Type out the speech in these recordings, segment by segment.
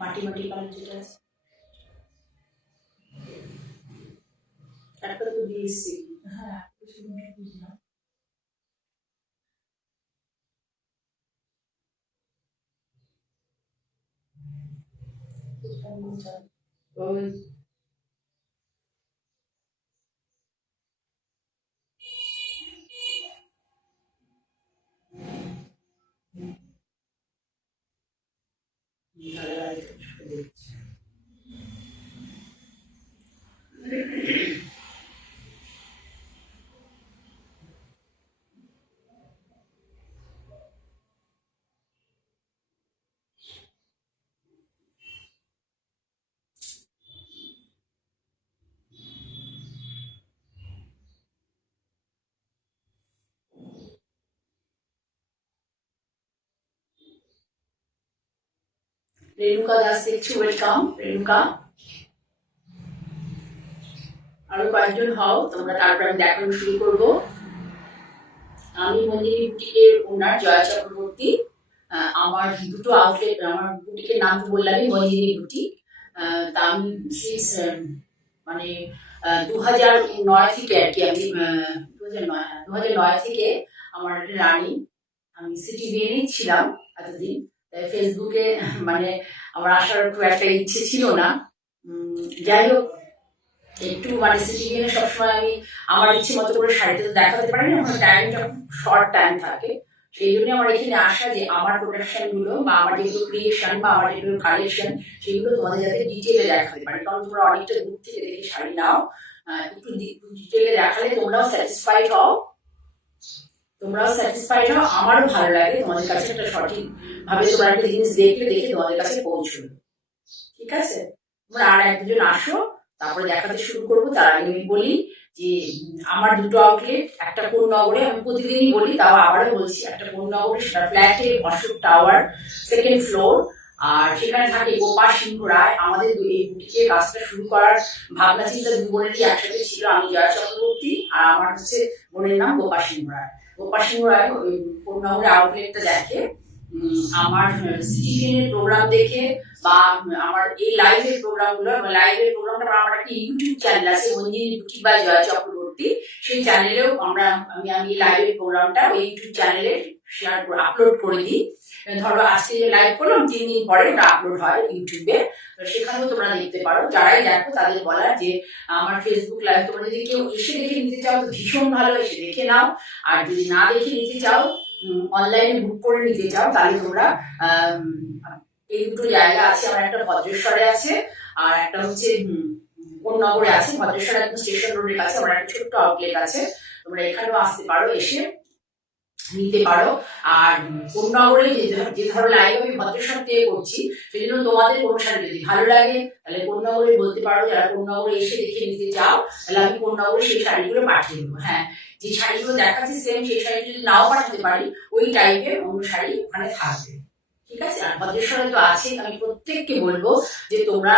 মাটি মাটি কালার যেটা আছে তারপরে তো দিয়েছি। হ্যাঁ বুঝলাম। ওই রেণুকা দাস দেখছি, ওয়েলকাম রেণুকা। আরো কয়েকজন হও তোমরা, তারপর আমি দেখানো শুরু করব। আমি মন্দিনী বুটিকের ওনার জয়া চক্রবর্তী। আমার দুটো আউটলেট, আমার বুটিকের নাম তো বললামই, মন্দিনী বুটিক। তা আমি সিন্স মানে 2009 থেকে আর কি, আমি 2009 থেকে আমার একটা রানিং, আমি সিটি বিএনই ছিলাম এতদিন। তাই ফেসবুকে মানে আমার আসার খুব একটা ইচ্ছে ছিল না। যাই হোক, একটু মানে সিটি বিএনে সবসময় আমি আমার ইচ্ছে মতো করে শাড়িতে দেখাতে পারি না, আমার টাইমটা খুব শর্ট টাইম থাকে। সেই জন্য আমার এখানে আসা যে আমার প্রোডাকশন গুলো বা আমার যেগুলো ক্রিয়েশন বা আমার যেগুলো কালেকশন, সেগুলো তোমাদের যাতে ডিটেলে দেখাতে পারি। কারণ তোমরা অনেকটা দূর থেকে দেখে শাড়ি নাও, একটু ডিটেলে দেখালে তোমরাও স্যাটিসফাইড হও, আমারও ভালো লাগে তোমাদের কাছে একটা সঠিক ভাবে তোমরা একটা জিনিস দেখে তোমাদের কাছে পৌঁছবে। ঠিক আছে, তোমরা আর এক দুজন আসো, তারপরে দেখাতে শুরু করবো। তার আগে আমি বলি যে আমার দুটো আউটলেট, একটা কোন্নগরে, আমি প্রতিদিনই বলি, তাও আবারও বলছি, একটা কোন্নগরে, সেটা ফ্ল্যাটে, অশোক টাওয়ার, 2nd ফ্লোর। আর সেখানে থাকে গোপা সিংহ রায়। আমাদের এই বুটিকের কাজটা শুরু করার ভাবনা চিন্তা দু বোনেরই একসাথে ছিল। আমি জয়া চক্রবর্তী আর আমার হচ্ছে বোনের নাম গোপা সিংহ রায়। গোপা সিংহ রায় ওই কোন্নগরে আউটলেটটা দেখে, আমার সিটিভিএনের প্রোগ্রাম দেখে বা আমার এই লাইভের প্রোগ্রামগুলো, লাইভের প্রোগ্রামটা আমার একটা ইউটিউব চ্যানেল আছে, মঞ্জিনী বুটিক বাই জয়া চক্রবর্তী। সেই চ্যানেলেও আমি লাইভের প্রোগ্রামটা ওই ইউটিউব চ্যানেলে শেয়ার করে আপলোড করে দিই। ধরো আজকে যে লাইভ করলাম, 3 দিন পরে ওটা আপলোড হয় ইউটিউবে, সেখানেও তোমরা দেখতে পারো। যারাই দেখো তাদের বলার যে আমার ফেসবুক লাইভ তোমরা যদি কেউ এসে দেখে নিতে চাও তো ভীষণ ভালো, এসে দেখে নাও। আর যদি না দেখে নিতে চাও, অনলাইনে বুক করে নিতে চাও, তাহলে তোমরা এই দুটো জায়গা আছে। আমার একটা ভদ্রেশ্বরে আছে আর একটা হচ্ছে কোন্নগরে আছে। ভদ্রেশ্বর একদম স্টেশন রোডের কাছে আমার একটা ছোট্ট আউটলেট আছে, তোমরা এখানেও আসতে পারো, এসে নিতে পারো। আর কোন্নগরে যে ধরো লাইভ আমি ভদ্রেশ্বর থেকে করছি, সেই জন্য তোমাদের কোনো শাড়ি যদি ভালো লাগে তাহলে কোন্নগরে বলতে পারো। যারা কোন্নগরে এসে দেখে নিতে চাও তাহলে আমি কোন্নগরে সেই শাড়িগুলো পাঠিয়ে দেবো। হ্যাঁ, যে শাড়িগুলো দেখাচ্ছি সেম সেই শাড়ি যদি নাও পাঠাতে পারি, ওই টাইপের অন্য শাড়ি ওখানে থাকবে। ঠিক আছে, আর ভদ্রেশ্বরে তো আছে। আমি প্রত্যেককে বলবো যে তোমরা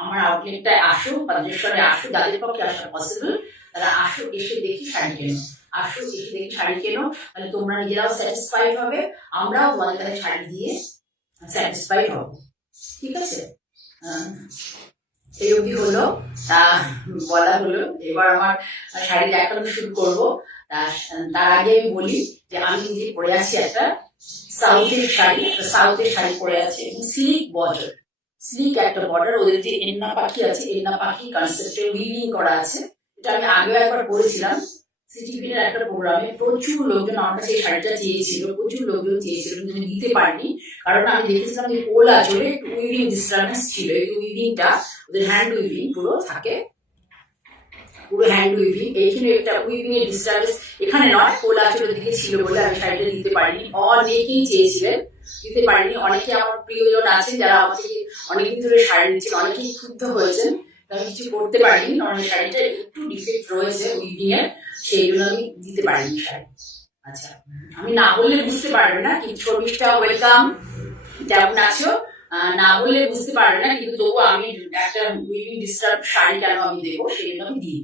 আমার আউটলেটটায় আসো, ভদ্রেশ্বরে আসো, যাদের পক্ষে আসা পসিবল তারা আসো, এসে দেখি শাড়ি কেনো, আসো এসে দেখি শাড়ি কেনো, তাহলে তোমরা নিজেরাও স্যাটিসফাইড হবে, আমরাও তোমাদের কাছে শাড়ি দিয়ে স্যাটিসফাইড হব। ঠিক আছে, এই অবধি হলো, তা বলা হলো। এবার আমার শাড়ি দেখানো শুরু করবো। তার আগে আমি বলি যে আমি নিজে পরে আছি একটা সাউথের শাড়ি, একটা সাউথের শাড়ি পরে আছে, স্লিক বর্ডার, স্লিক একটা বর্ডার। ওদের যে এন্না পাখি আছে, এন্না পাখি কনসেপ্টে উইভিং করা আছে। এটা আমি আগেও একবার পরেছিলাম সিটিভির একটা প্রোগ্রামে। প্রচুর লোকজন আমার কাছে এই শাড়িটা চেয়েছিল, প্রচুর লোকজন চেয়েছিল, কিন্তু আমি দিতে পারিনি। কারণ আমি দেখেছিলাম যে কোল আঁচলে একটু উইভিং ডিস্টার্বেন্স ছিল। এই উইভিংটা ওদের হ্যান্ড উইভিং পুরো থাকে, পুরো হ্যান্ড উইভিং। এইখানে একটা উইভিং এর ডিস্টার্বেন্স এখানে নয়, কোল আঁচলের দিকে ছিল বলে আমি শাড়িটা দিতে পারিনি। অনেকেই চেয়েছিলেন, দিতে পারিনি। অনেকে আমার প্রিয়জন আছেন যারা আমাকে অনেকদিন ধরে শাড়ি দিচ্ছেন, অনেকেই ক্ষুব্ধ হয়েছেন। আমি কিছু করতে পারিনি, কারণ শাড়িটা একটু ডিফেক্ট রয়েছে উইভিং এর, সেই জন্য আমি দিতে পারিনি শাড়ি। আচ্ছা, আমি না বললে বুঝতে পারবে না, কিন্তু ছবিটা ওয়েলকাম, কেমন আছো? না বললে বুঝতে পারবে না, কিন্তু তবু আমি একটা উইভিং ডিস্টার্ব শাড়ি কেন আমি দেবো, সেই জন্য আমি দিই।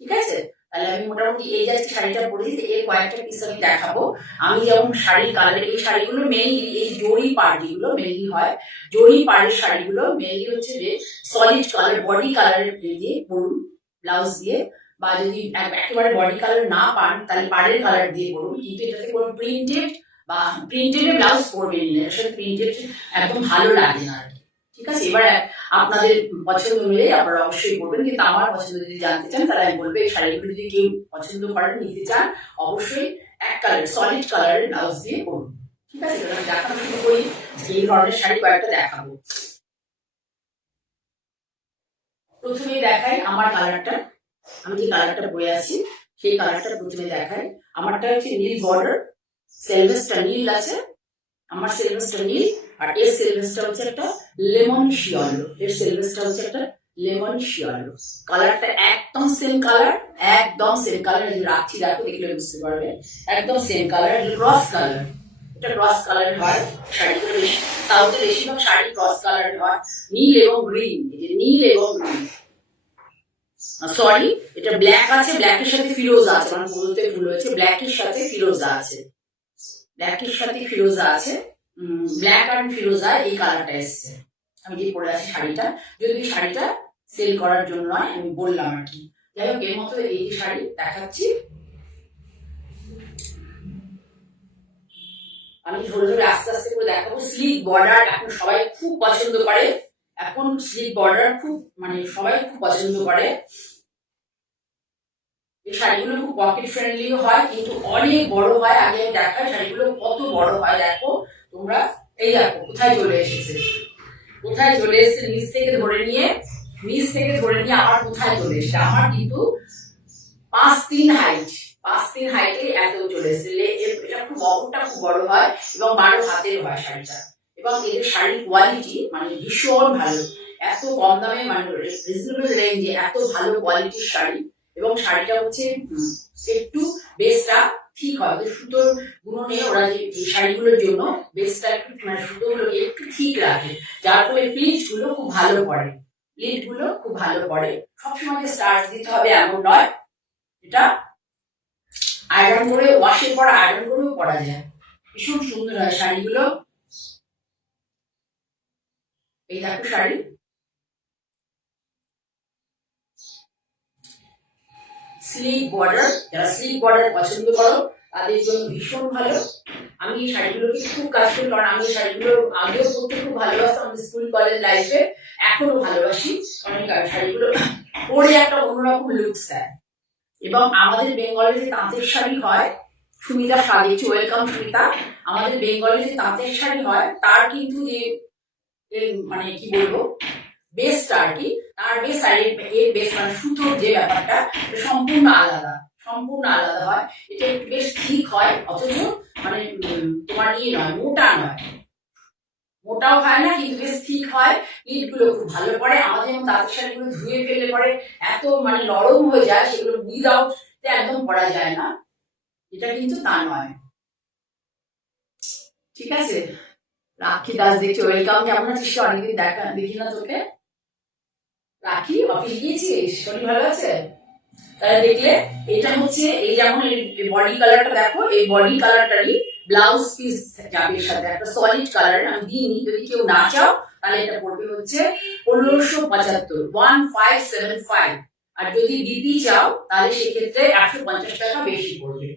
ঠিক আছে, তাহলে আমি মোটামুটি এই যে শাড়িটা পরেছি, এর কয়েকটা পিস আমি দেখাবো। আমি যেমন শাড়ির কালার, এই শাড়িগুলো মেইনলি এই জরি পাড়িগুলো মেইনলি হয়, জরি পাড়ের শাড়িগুলো মেইনলি হচ্ছে যে সলিড কালার বডি কালারের দিয়ে পরুন ব্লাউজ দিয়ে, বা যদি একেবারে বডি কালার না পান তাহলে পাড়ের কালার দিয়ে পরুন, কিন্তু এটাতে কোনো প্রিন্টেড বা প্রিন্টেড ব্লাউজ পরবেন না, এর সাথে প্রিন্টেড একদম ভালো লাগে না আর কি। ঠিক আছে, এবার আপনাদের পছন্দ মিলে আপনারা অবশ্যই পরবেন, কিন্তু আমার পছন্দ যদি জানতে চান তাহলে আমি বলবো এই শাড়িগুলো যদি কেউ পছন্দ করেন নিতে চান অবশ্যই এক কালার সলিড কালারের ব্লাউজ দিয়ে পরুন। ঠিক আছে, এবার দেখানো শুরু করি, এই ধরনের শাড়ি কয়েকটা দেখাবো। প্রথমেই দেখাই আমার কালারটা, আমি যে কালারটা পরে আছি সেই কালারটা প্রথমে দেখাই। আমারটা হচ্ছে নীল বর্ডার, সেলভেসটা নীল আছে, আমার সেলভেসটা নীল, আর এর সেলভেসটা হচ্ছে একটা লেমন শিয়ালো, এর সেলভেসটা হচ্ছে একটা লেমন শিয়ালো। কালারটা একদম সেম কালার, একদম সেম কালার, রাখছি দেখো দেখলে বুঝতে পারবে, একদম সেম কালার, ক্রস কালার, এটা ক্রস কালার হয় শাড়িগুলো, বেশি সাউথে বেশিরভাগ শাড়ি ক্রস কালার হয়, নীল এবং গ্রিন, এই যে নীল এবং গ্রিন, সরি এটা ব্ল্যাক আছে, ব্ল্যাকের সাথে ফিরোজা আছে, মানে বলতে ভুল হয়েছে, ব্ল্যাকের সাথে ফিরোজা আছে, ব্ল্যাকের সাথে ফিরোজা আছে, ব্ল্যাক অ্যান্ড ফিরোজা এই কালারটা এসছে আমি যে পরে আছি শাড়িটা, যদি শাড়িটা সেল করার জন্য নয় আমি বললাম আর কি। যাই হোক, এর মতো এই যে শাড়ি দেখাচ্ছি আমি ধরে ধরে আস্তে আস্তে করে দেখাবো। স্লিক বর্ডার এখন সবাই খুব পছন্দ করে, এখন স্লিক বর্ডার খুব মানে সবাই খুব পছন্দ করে। এই শাড়িগুলো খুব পকেট ফ্রেন্ডলিও হয়, কিন্তু অনেক বড় হয়। আগে দেখায় শাড়িগুলো কত বড় হয় দেখো তোমরা, এই দেখো কোথায় চলে এসেছে, কোথায় চলে এসেছে, নিচ থেকে ধরে নিয়ে আমার কোথায় চলে এসেছে, আমার কিন্তু 5'3" হাইট, 5'3" হাইটে এত চলে এসেছে। এটা খুব বহরটা খুব বড় হয় এবং 12 হাতের হয় শাড়িটা, এবং এদের শাড়ির কোয়ালিটি মানে ভীষণ ভালো, এত কম দামে মানে রিজনেবল রেঞ্জে এত ভালো কোয়ালিটির শাড়ি। এবং শাড়িটা হচ্ছে একটু বেসটা ঠিক হয়, সুতোর গুণনে ওরা যে এই শাড়িগুলোর জন্য বেসটা একটু মানে সুতোগুলোকে একটু ঠিক রাখে, যার ফলে প্লিট গুলো খুব ভালো পড়ে, প্লিট গুলো খুব ভালো পড়ে। সবসময় স্টার্চ দিতে হবে এমন নয়, এটা আয়রন করে ওয়াশের পর আয়রন করেও পরা যায়, ভীষণ সুন্দর হয় শাড়িগুলো। এই দেখো শাড়ি, স্লিক বর্ডার, যারা স্লিক বর্ডার পছন্দ করো তাদের জন্য ভীষণ ভালো। আমি এই শাড়িগুলোকে খুব কাজ করি, কারণ আমি এই শাড়িগুলো আগেও পরতে খুব ভালোবাসতাম, আমাদের স্কুল কলেজ লাইফে, এখনো ভালোবাসি, কারণ শাড়িগুলো পরে একটা অন্যরকম লুকস দেয়। এবং আমাদের বেঙ্গলে যে তাঁতের শাড়ি হয়, সুমিতা সাজিয়েছে, ওয়েলকাম সুমিতা, আমাদের বেঙ্গলে যে তাঁতের শাড়ি হয় তার কিন্তু যে মানে কি বলবো বেসটা আর কি, তার বেস আর এর বেস মানে সুতোর যে ব্যাপারটা সম্পূর্ণ আলাদা, সম্পূর্ণ আলাদা হয়। এটা একটু বেশ ঠিক হয়, অথচ মানে তোমার নয়, মোটা নয়, মোটাও হয় না, কিন্তু বেশ ঠিক হয়, ইটগুলো খুব ভালো পড়ে। আমাদের যেমন তাঁতের শাড়িগুলো ধুয়ে ফেললে পরে এত মানে নরম হয়ে যায়, সেগুলো উইদাউট একদম পরা যায় না, এটা কিন্তু তা নয়। ঠিক আছে, রাখি দাস দেখছি, ওয়েলকাম, কেমন আছিস? অনেকদিন দেখি না তোকে। রাখি অফিস গিয়েছিস, শরীর ভালো আছে? তাহলে দেখলে এটা হচ্ছে এই যেমন বডি কালারটা দেখো, এই বডি কালারটারই ব্লাউজ পিস যাবে এর সাথে একটা সলিড কালারের, আমি দিইনি, যদি কেউ না চাও তাহলে এটা পড়বে হচ্ছে 1575, 1575। আর যদি বিপি চাও তাহলে সেক্ষেত্রে 150 টাকা বেশি পড়বে,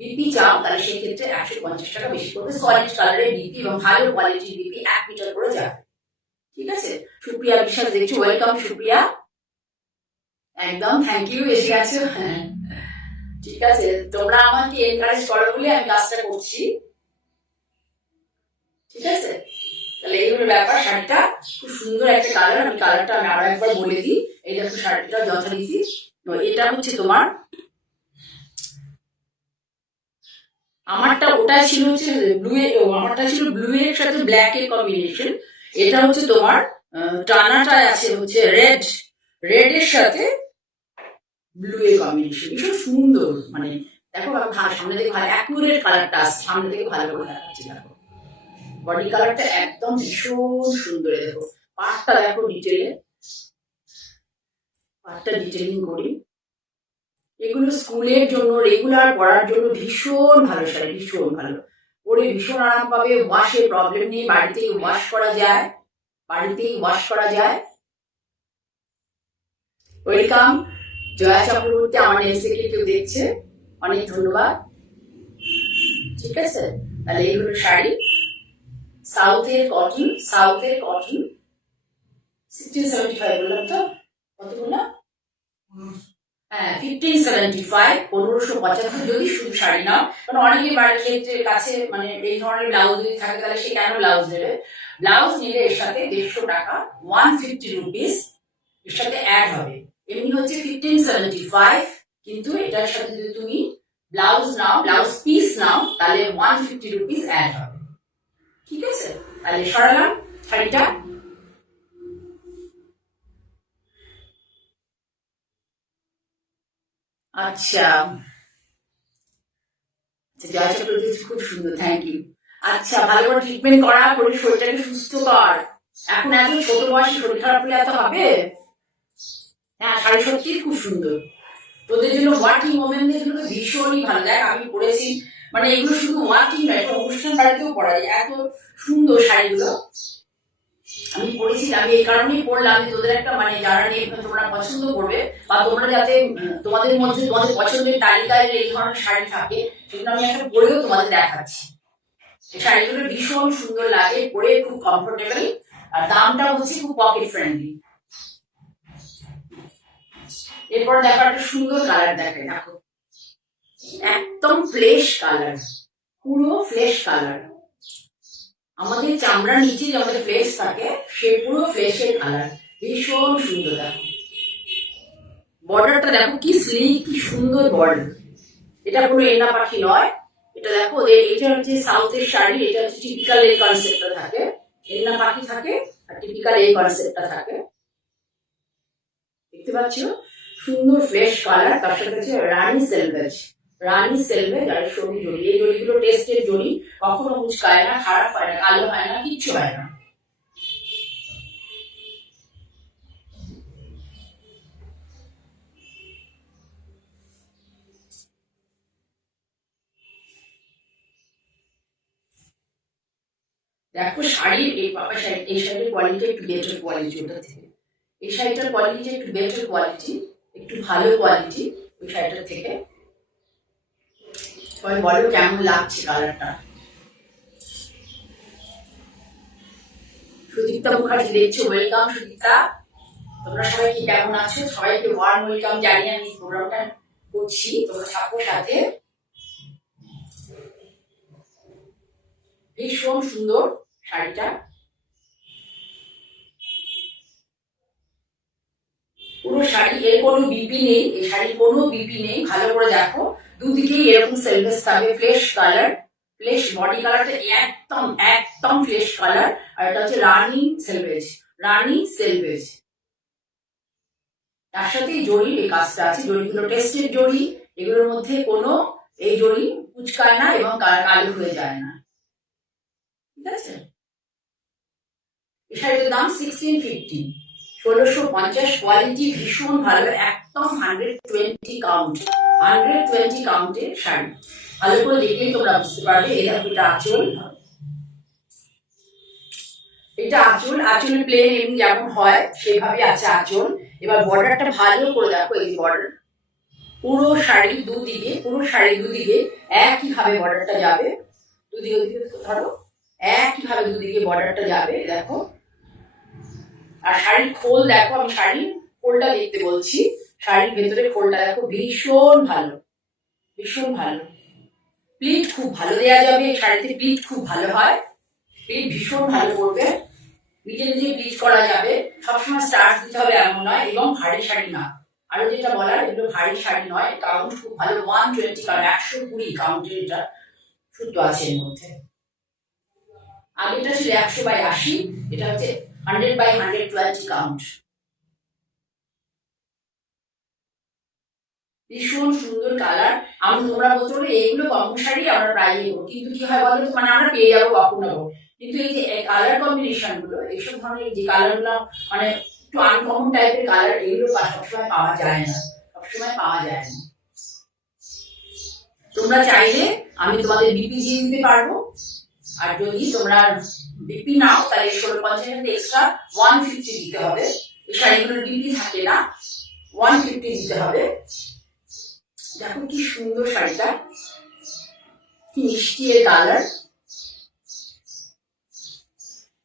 বিপি চাও তাহলে সেক্ষেত্রে 150 টাকা বেশি পড়বে। সলিড কালারের বিপি এবং ভালো কোয়ালিটির বিপি 1 মিটার করে যাবে। ঠিক আছে, সুপ্রিয়া বিশ্বাস দেখছি, ওয়েলকাম সুপ্রিয়া, একদম থ্যাংক ইউ, এসে গেছো। হ্যাঁ ঠিক আছে, তোমরা আমাকে এনকারেজ করো বলে আমি কাজটা করছি। ঠিক আছে, তাহলে এই হলো ব্যাপার। শাড়িটা খুব সুন্দর একটা কালার, আমি কালারটা আমি আরো একবার বলে দিই। এই দেখো শাড়িটা যথারীতি, এটা হচ্ছে তোমার, আমারটা ওটা ছিল হচ্ছে ব্লু, আমারটা ছিল ব্লু এর সাথে ব্ল্যাক এর কম্বিনেশন, এটা হচ্ছে তোমার টানাটা আছে হচ্ছে রেড, রেড এর সাথে ব্লু এর কম্বিনেশন, ভীষণ সুন্দর। মানে দেখো সামনে থেকে ভালো অ্যাকুরেট কালারটা আসছে, সামনে থেকে ভালো করে দেখাচ্ছে। দেখো বডি কালারটা একদম ভীষণ সুন্দর, দেখো পাটটা দেখো ডিটেলে, পাটটা ডিটেলিং করি, এগুলো স্কুলের জন্য, রেগুলার পড়ার জন্য ভীষণ ভালো শাড়ি, ভীষণ ভালো। পরে ভীষণ আরাম পাবে, ওয়াশের প্রবলেম নেই, বাড়িতেই ওয়াশ করা যায়, বাড়িতেই ওয়াশ করা যায়। ওয়েলকাম জয়া চক্রবর্তী, আমার নেমসেকে কেউ দেখছে, অনেক ধন্যবাদ। ঠিক আছে, তাহলে এই হলো শাড়ি, সাউথের কটন, সাউথের কটন, 1675 বললাম তো, কত বললাম? হ্যাঁ, 1575, 1575 যদি শুধু শাড়ি নাও, কারণ অনেকের বাড়ির ক্ষেত্রে কাছে মানে এই ধরনের ব্লাউজ যদি থাকে তাহলে সে কেন ব্লাউজ নেবে? ব্লাউজ নিলে এর সাথে 150 টাকা, 150 রুপিস এর সাথে অ্যাড হবে। এমনি হচ্ছে 1575, কিন্তু এটার সাথে যদি তুমি ব্লাউজ নাও, ব্লাউজ পিস নাও, তাহলে 150 রুপিস অ্যাড হবে। ঠিক আছে, তাহলে সরালাম শাড়িটা। আচ্ছা, জয়া চক্রবর্তী খুব সুন্দর, থ্যাংক ইউ। আচ্ছা, ভালো করে ট্রিটমেন্ট করা, করে শরীরটাকে সুস্থ কর। এখন এত ছোট বয়সে শরীর খারাপ হলে এত হবে? হ্যাঁ, শাড়ি সত্যি খুব সুন্দর। তোদের জন্য ওয়ার্কিং ওমেনদের জন্য ভীষণই ভালো। দেখ, আমি পরেছি, মানে এগুলো শুধু ওয়ার্কিং নয়, একটা অনুষ্ঠান বাড়িতেও পরা যায়, এত সুন্দর শাড়িগুলো আমি পরেছি। আমি এই কারণেই পড়লাম যে তোদের একটা মানে যারা নিয়ে তোমরা পছন্দ করবে, বা তোমরা যাতে তোমাদের মধ্যে তোমাদের পছন্দের তালিকায় এই ধরনের শাড়ি থাকে, সেগুলো আমি একটা পরেও তোমাদের দেখাচ্ছি। এই শাড়িগুলো ভীষণ সুন্দর লাগে, পরে খুব কমফোর্টেবল, আর দামটা হচ্ছে খুব পকেট ফ্রেন্ডলি। এরপর দেখো একটা সুন্দর কালার, দেখে দেখো, একদম ফ্লেশ কালার, পুরো ফ্লেশ কালার। আমাদের চামড়ার নিচে যে আমাদের ফ্লেশ থাকে, সে পুরো ফ্লেশের কালার, ভীষণ সুন্দর। দেখো বর্ডারটা, দেখো কি স্লিক, কি সুন্দর বর্ডার। এটা কোনো এনা পাখি নয়, এটা দেখো, এটা হচ্ছে সাউথের শাড়ি, এটা হচ্ছে টিপিক্যাল এই কনসেপ্টটা থাকে, এনা পাখি থাকে আর টিপিক্যাল এই কনসেপ্টটা থাকে। দেখতে পাচ্ছ সুন্দর ফ্রেশ কালার, তার সাথে হচ্ছে রানী সেলভেজ, রানী সেলভেজ আর সবুজ জড়ি। এই জড়িগুলো টেস্টের জড়ি, কখনো মুচকায় না, খারাপ হয় না, কালো হয় না, কিচ্ছু হয় না। দেখো শাড়ির এই পাপা শাড়ি, এই শাড়ির কোয়ালিটি একটু বেটার কোয়ালিটি ওটা থেকে, এই শাড়িটার কোয়ালিটি একটু বেটার কোয়ালিটি, একটু ভালো কোয়ালিটি ওই শাড়িটার থেকে। সবাই বলো কেমন লাগছে কালারটা। সুদীপ্তা মুখার্জি দেখছো, ওয়েলকাম সুদীপ্তা। তোমরা সবাই কি কেমন আছো? সবাইকে ওয়ার্ম ওয়েলকাম জানিয়ে আমি প্রোগ্রামটা করছি, তোমরা থাকো সাথে। ভীষণ সুন্দর শাড়িটা, পুরো শাড়ি, এর কোনো বিপি নেই, এই শাড়ির কোনো বিপি নেই। ভালো করে দেখো, দুদিকেই এরকম সেলভেজ থাকবে, ফ্লেশ কালার, ফ্লেশ বডি কালারটা একদম একদম ফ্লেশ কালার। আর এটা হচ্ছে রানী সেলভেজ, রানী সেলভেজ। তার সাথে জড়ির এই কাজটা আছে, জড়িগুলো টেস্টের জড়ি, এগুলোর মধ্যে কোনো এই জড়ি কুচকায় না এবং কালো হয়ে যায় না। ঠিক আছে, এই শাড়িটার দাম 1650, 1650। কোয়ালিটি ভীষণ ভালো, একদম 120 কাউন্ট, 120 কাউন্টের শাড়ি। ভালো করে দেখলেই তোমরা বুঝতে পারবে। এটা আঁচল, এটা আঁচল, আঁচল প্লেন এমনি যেমন হয় সেভাবে আছে আঁচল। এবার বর্ডারটা ভালো করে দেখো, এই বর্ডার পুরো শাড়ি দুদিকে, পুরো শাড়ি দুদিকে একইভাবে বর্ডারটা যাবে, দুদিকে ধরো একইভাবে দুদিকে বর্ডারটা যাবে, দেখো। আর শাড়ির খোল দেখো, আমি শাড়ির খোলটা দেখতে বলছি, শাড়ির ভেতরে খোলটা দেখো, ভীষণ ভালো, ভীষণ ভালো। প্লিট খুব ভালো দেওয়া যাবে, এই শাড়িতে প্লিট খুব ভালো হয়, প্লিট ভীষণ ভালো করবে, নিজে নিজে প্লিট করা যাবে। সবসময় স্টার্চ দিতে হবে এমন নয়, এবং ভারী শাড়ি না। আরো যেটা বলার, এগুলো ভারী শাড়ি নয়, কাউন্ট খুব ভালো, 120 কাউন্ট, 120 কাউন্টের এটা সুতো আছে এর মধ্যে। আগেটা ছিল 100/80, এটা হচ্ছে 100/120 কাউন্ট। ভীষণ সুন্দর কালার। তোমরা বলতে পারো এইগুলো কমন শাড়ি আমরা প্রায় নেবো, কিন্তু কি হয় বলো তো, মানে আমরা পেয়ে যাবো কখনো, কিন্তু এই যে কালার কম্বিনেশন গুলো, এইসব ধরনের যে কালার গুলো মানে একটু আনকমন টাইপের কালার, এগুলো সবসময় পাওয়া যায় না, সবসময় পাওয়া যায় না। তোমরা চাইলে আমি তোমাদের বিপি দিয়ে দিতে পারবো, আর যদি তোমরা বিপি নাও তাহলে 1650 এক্সট্রা 150 দিতে হবে। এই শাড়িগুলোর বিপি থাকে না, 150 দিতে হবে। দেখো কি সুন্দর শাড়িটা, কি মিষ্টি এর কালার।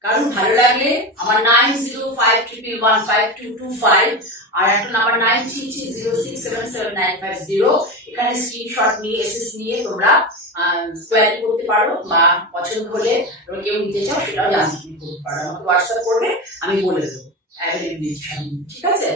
কারণ ভালো লাগলে আমার 9051115225 আর একটা নাম্বার 9330677950, এখানে স্ক্রিনশট নিয়ে এসএস নিয়ে তোমরা কোয়ারি করতে পারো, বা পছন্দ হলে কেউ নিতে চাও সেটাও জানতে করতে পারো, আমাকে হোয়াটসঅ্যাপ করবে, আমি বলে দেবো ঠিক আছে।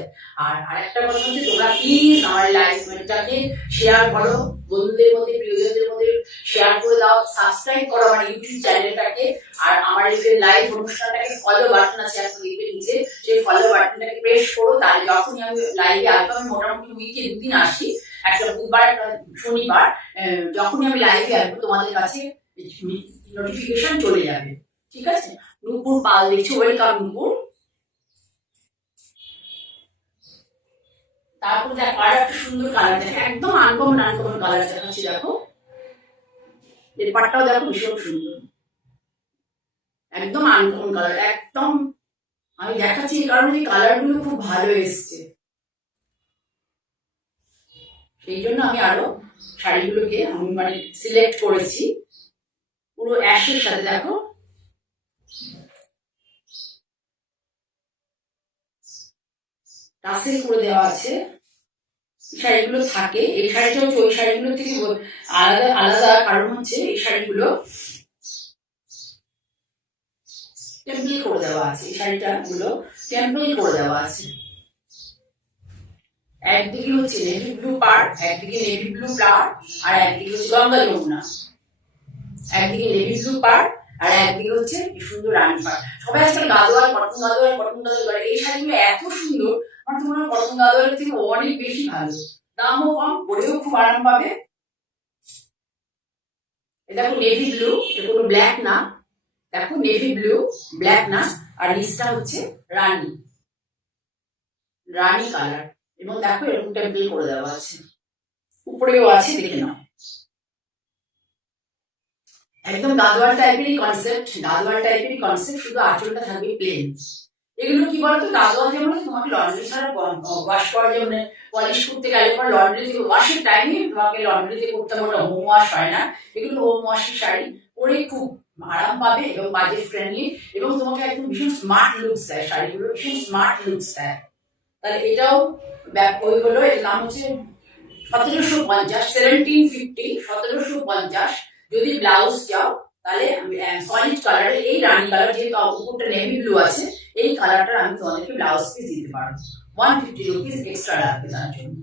আর আরেকটা কথা হচ্ছে, তোমরা প্লিজ আমার লাইভটাকে শেয়ার করো, বন্ধুদের মধ্যে প্রিয়জনদের মধ্যে শেয়ার করে দাও, সাবস্ক্রাইব করো আমার ইউটিউব চ্যানেলটাকে, আর আমার এই লাইভ অনুষ্ঠানটাকে ফলো বাটন আছে এখন দেখবে নিচে, সেই ফলো বাটনটাকে প্রেস করো। তাহলে যখনই আমি লাইভে আসবো, আমি মোটামুটি উইকে 2 দিন আসি, একটা বুধবার একটা শনিবার, যখনই আমি লাইভে আসবো তোমাদের কাছে নোটিফিকেশন চলে যাবে, ঠিক আছে। নূপুর পাল দেখছি, ওয়েলকাম নূপুর। তারপর দেখো আর একটা সুন্দর কালার, দেখো একদম আনকমন কালার দেখাচ্ছি। দেখো এর পাটটাও দেখো ভীষণ সুন্দর, একদম আনকমন কালার, একদম আমি দেখাচ্ছি এই কারণে এই কালার গুলো খুব ভালো এসছে, সেই জন্য আমি আরো শাড়িগুলোকে আমি মানে সিলেক্ট করেছি পুরো অ্যাশের সাথে। দেখো টাসেল করে দেওয়া আছে, শাড়িগুলো থাকে। এই শাড়িটা হচ্ছে ওই শাড়িগুলো থেকে আলাদা আলাদা, কারণ হচ্ছে এই শাড়িগুলো টেম্পল করে দেওয়া আছে, এই শাড়িটা গুলো টেম্পল করে দেওয়া আছে। একদিকে হচ্ছে নেভি ব্লু পাড়, একদিকে নেভি ব্লু প্লার, আর একদিকে হচ্ছে গঙ্গা যমুনা। একদিকে নেভি ব্লু পাড় আর একদিকে হচ্ছে সুন্দর রানী পাড়। সবাই আজকাল গাদোয়াল কটন গাদোয়াল করে, এই শাড়িগুলো এত সুন্দর, আমার তো মনে হয় কটন গাদোয়ালের থেকে অনেক বেশি ভালো, দামও কম, পরেও খুব আরাম পাবে। দেখো নেভি ব্লু, এটা কোনো ব্ল্যাক না, দেখো নেভি ব্লু, ব্ল্যাক না, আর নিচটা হচ্ছে রানী রানী কালার, এবং দেখো এরকম টেম্পল করে দেওয়া আছে, উপরেও আছে, দেখে নাও। একদম গাদোয়াল টাইপেরই কনসেপ্ট, শুধু আঁচলটা থাকবে প্লেন। এগুলো কি বলতো, গাদোয়াল যেমন তোমাকে লন্ড্রি ছাড়া ওয়াশ করা, যেমন পলিশ করতে গেলে পর লন্ড্রি থেকে ওয়াশের টাইমে তোমাকে লন্ড্রিতে করতে হবে, হোম ওয়াশ হয় না। এগুলো হোম ওয়াশের শাড়ি, পরে খুব আরাম পাবে এবং বাজেট ফ্রেন্ডলি, এবং তোমাকে একদম ভীষণ স্মার্ট লুকস দেয়, শাড়িগুলো ভীষণ স্মার্ট লুকস দেয়। তাহলে এটাও ওই হলো, এর নাম হচ্ছে 1750, 1750, 1750। যদি ব্লাউজ চাও তাহলে সলিড কালারের এই রানী কালার, যেহেতু উপরটা নেভি ব্লু আছে, এই কালারটা আমি তোমাদেরকে ব্লাউজ পিস দিতে পারবো, 150 রুপিস এক্সট্রা রাখবে তার জন্য।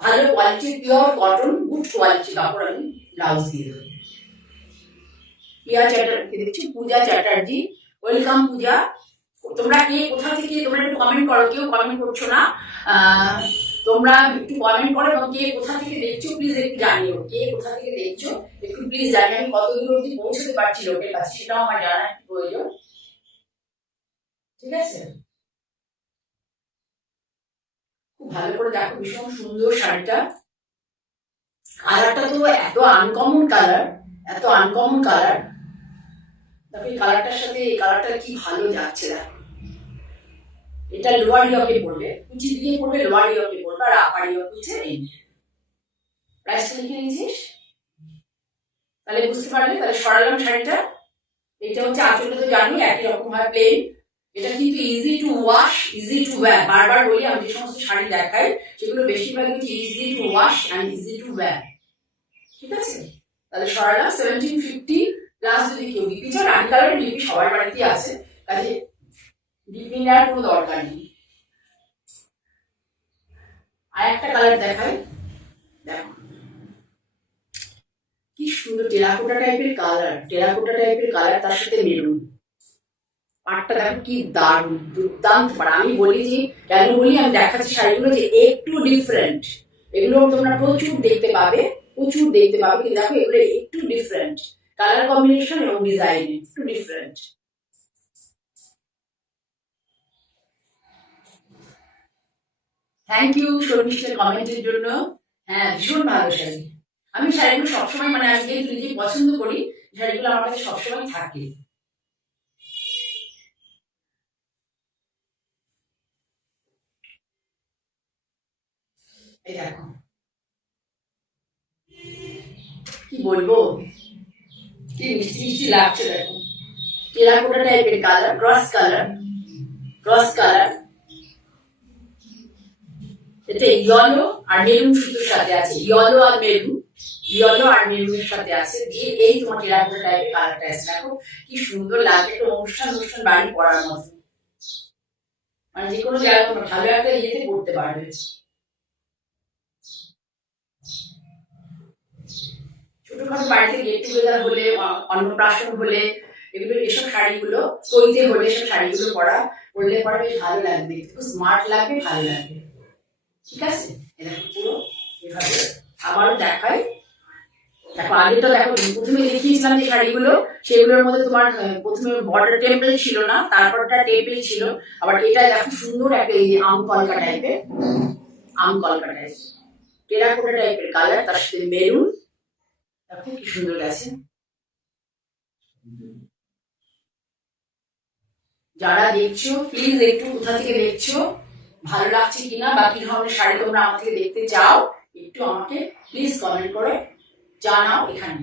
ভালো কোয়ালিটির পিওর কটন গুড কোয়ালিটি কাপড় আমি ব্লাউজ দিয়ে দেবো। দেখছি পূজা চ্যাটার্জি, ওয়েলকাম পূজা। তোমরা কে কোথা থেকে, তোমরা একটু কমেন্ট করো, কেউ কমেন্ট করছো না, তোমরা একটু কমেন্ট করো, এবং কে কোথা থেকে দেখছো প্লিজ একটু জানিও, কে কোথা থেকে দেখছো একটু প্লিজ জানিও, আমি কত দূর অব্দি পৌঁছতে পারছি লোকের কাছে সেটাও আমার জানা একটু প্রয়োজন, ঠিক আছে। খুব ভালো করে দেখো, ভীষণ সুন্দর শাড়িটা, কালারটা তো এত আনকমন কালার, এত আনকমন কালার। দেখো এই কালারটার সাথে এই কালারটা কি ভালো যাচ্ছে। দেখো এটা লোয়ার ইয়কে পড়বে, কুচি দিয়ে পড়বে, লোয়ার ইয়কে পড়বে, আর আপার ইয়ক হচ্ছে এই। প্রাইসটা লিখে নিয়েছিস, তাহলে বুঝতে পারলে। তাহলে সরালাম শাড়িটা, এটা হচ্ছে আঁচলটা তো জানি একই রকম হয় প্লেন। এটা কিন্তু easy to wash, easy to wire, বারবার বলি আমি যে সমস্ত শাড়ি দেখাই সেগুলো বেশিরভাগ হচ্ছে easy to wash and easy to wire, ঠিক আছে। তাহলে সরালাম 1750 প্লাস। যদি কেউ ডিপি চাও, রানী কালারের ডিপি সবার বাড়িতেই আছে, কাজে ডিপি নেওয়ার কোনো দরকার নেই। আর একটা কালার দেখাই, দেখো কি সুন্দর টেরাকোটা টাইপের কালার, তার সাথে মেরুন পাটটা, দেখো কি দারুণ দুর্দান্ত পাট। আমি বলি যে কেন বলি, আমি দেখাচ্ছি শাড়িগুলো যে একটু ডিফারেন্ট, এগুলো তোমরা প্রচুর দেখতে পাবে, কিন্তু দেখো এগুলো একটু ডিফারেন্ট, কালার কম্বিনেশন এবং ডিজাইন একটু ডিফারেন্ট। থ্যাংক ইউ শর্মিষ্ঠার কমেন্টের জন্য। হ্যাঁ ভীষণ ভালো শাড়ি, আমি শাড়িগুলো সবসময় মানে আমি যেহেতু নিজে পছন্দ করি, শাড়িগুলো আমার কাছে সবসময় থাকে। এই দেখো কি বলবো, কি মিষ্টি মিষ্টি লাগছে দেখো। টেরাকোটা টাইপের কালার, ক্রস কালার। এটা ইয়েলো আর মেরুন সুতোর সাথে আছে, ইয়েলো আর মেরুনের সাথে আছে দিয়ে এই তোমার টেরাকোটা টাইপের কালারটা আছে। দেখো কি সুন্দর লাগে, একটা অনুষ্ঠান বাড়ি পড়ার মতো, মানে যে কোনো জায়গায় ভালো একটা ইয়েতে পড়তে পারবে। ছোটখাটো বাড়িতে গেট টুগেদার হলে, অন্নপ্রাশন হলে, এগুলো এসব শাড়িগুলো কইতে হলে এসব শাড়িগুলো পরলে পরে বেশ ভালো লাগবে, একটু স্মার্ট লাগবে, ভালো লাগবে। ঠিক আছে, এরকম পুরো এভাবে আবারও দেখাই। দেখো আগেটা দেখো, প্রথমে দেখিয়েছিলাম যে শাড়িগুলো, সেগুলোর মধ্যে তোমার প্রথমে বর্ডার টেম্পল ছিল না, তারপরটা টেম্পল ছিল। আবার এটা দেখো সুন্দর একটা এই আম কলকা টাইপের, টেরাকোটা টাইপের কালার, তার সাথে মেরুন। দেখো কি সুন্দর গেছে। যারা দেখছো প্লিজ একটু কোথা থেকে দেখছো, ভালো লাগছে কিনা বা কি ধরনের শাড়ি তোমরা আমার থেকে দেখতে চাও, একটু আমাকে প্লিজ কমেন্ট করে জানাও এখানে।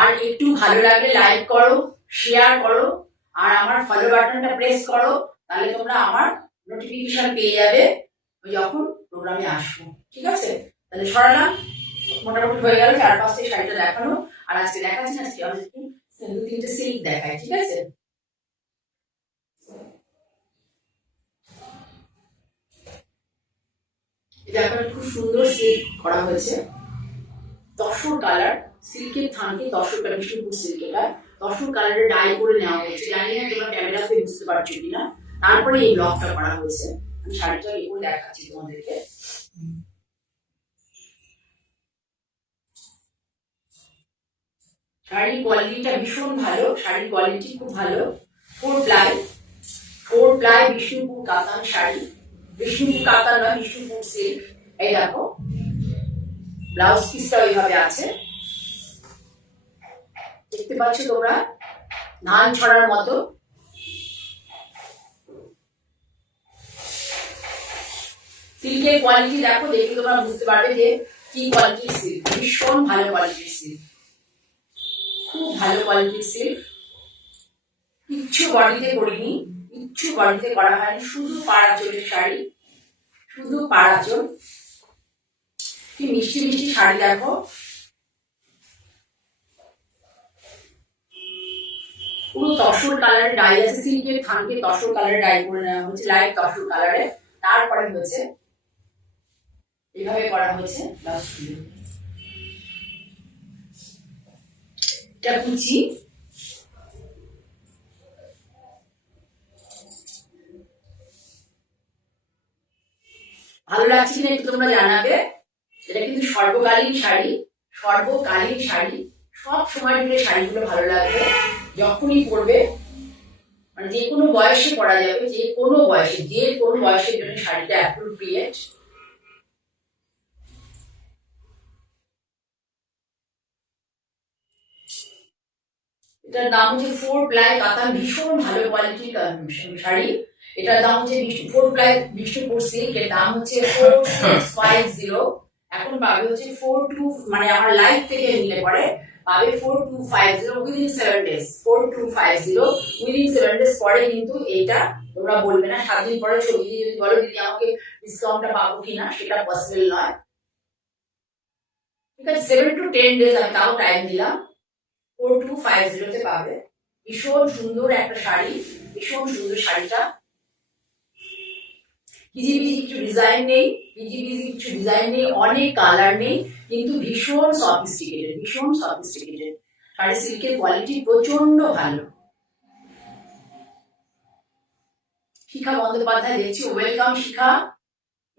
আর একটু ভালো লাগলে লাইক করো, শেয়ার করো, আর আমার ফলো বাটনটা প্রেস করো, তাহলে তোমরা আমার নোটিফিকেশন পেয়ে যাবে যখন প্রোগ্রামে আসবো। ঠিক আছে, তাহলে সরালাম, মোটামুটি হয়ে গেল 4-5টা শাড়িটা দেখানো। আর আজকে দেখাচ্ছি না, আজকে আমাদের একটু 2-3টে সিল্ক দেখাই। ঠিক আছে, এটা একটা খুব সুন্দর সিল্ক করা হয়েছে, তসর কালার, সিল্কের থানকে তসর কালার, বিষ্ণুপুর সিল্ক, এটা তসর কালারের ডাই করে নেওয়া হয়েছে। জানি না তোমরা ক্যামেরাতে বুঝতে পারছো কিনা। তারপরে এই ব্লকটা করা হয়েছে, আমি শাড়িটা এই করে দেখাচ্ছি তোমাদেরকে। শাড়ির কোয়ালিটিটা ভীষণ ভালো, শাড়ির কোয়ালিটি খুব ভালো। 4 প্লাই বিষ্ণুপুর কাতান শাড়ি, বিষ্ণুপুর কাতান নয়, বিষ্ণুপুর সিল্ক। এই দেখো ব্লাউজ পিসটা ওইভাবে আছে, দেখতে পাচ্ছ তোমরা, ধান ছড়ার মতো। সিল্কের কোয়ালিটি দেখো, দেখে তোমরা বুঝতে পারবে যে কি কোয়ালিটির সিল্ক, ভীষণ ভালো কোয়ালিটির সিল্ক, খুব ভালো কোয়ালিটির সিল্ক। কিচ্ছু বডিতে করিনি, কিচ্ছু বডিতে করা হয়নি, শুধু পাড়াচলের শাড়ি, শুধু পাড়াচল। কি মিষ্টি মিষ্টি শাড়ি দেখো, পুরো তসর কালারের ডাই আছে, সিল্কের থানকে তসর কালারের ডাই করে নেওয়া হচ্ছে, লাইট তসর কালারে। তারপরে হচ্ছে এভাবে করা হয়েছে ব্লাউজগুলো, এটা কুচি। ভালো লাগছে কিনা একটু তোমরা জানাবে। এটা কিন্তু সর্বকালীন শাড়ি, সব সময় ধরে শাড়িগুলো ভালো লাগবে, যখনই পরবে, মানে যে কোনো বয়সে পরা যাবে, যে কোনো বয়সের জন্য শাড়িটা অ্যাপ্রোপ্রিয়েট। এটার দাম হচ্ছে 4 প্লাই কাতান, ভীষণ ভালো কোয়ালিটির শাড়ি। এটার দাম হচ্ছে 4 প্লাই বিষ্ণুপুর সিল্ক, এর দাম হচ্ছে 4650। এখন পাবে হচ্ছে 42, মানে আমার লাইভ থেকে নিলে পরে পাবে 4250 উইদিন 7 ডেজ। 4250 উইদিন 7 ডেজ পরে কিন্তু এইটা তোমরা বলবে না 7 দিন পরে ছবি দিয়ে যদি বলো দিদি আমাকে ডিসকাউন্টটা পাবো কিনা, সেটা পসিবল নয়। ঠিক আছে, 7 to 10 ডেজ আমি তাও টাইম দিলাম, 4250 পাবে। ভীষণ সুন্দর একটা শাড়ি, ভীষণ সুন্দর শাড়িটা। কিজিবিজি কিছু ডিজাইন নেই, অনেক কালার নেই, কিন্তু ভীষণ সফিস্টিকেটেড। শাড়ি সিল্কের কোয়ালিটি প্রচন্ড ভালো। শিখা বন্দ্যোপাধ্যায় দেখছি, ওয়েলকাম শিখা,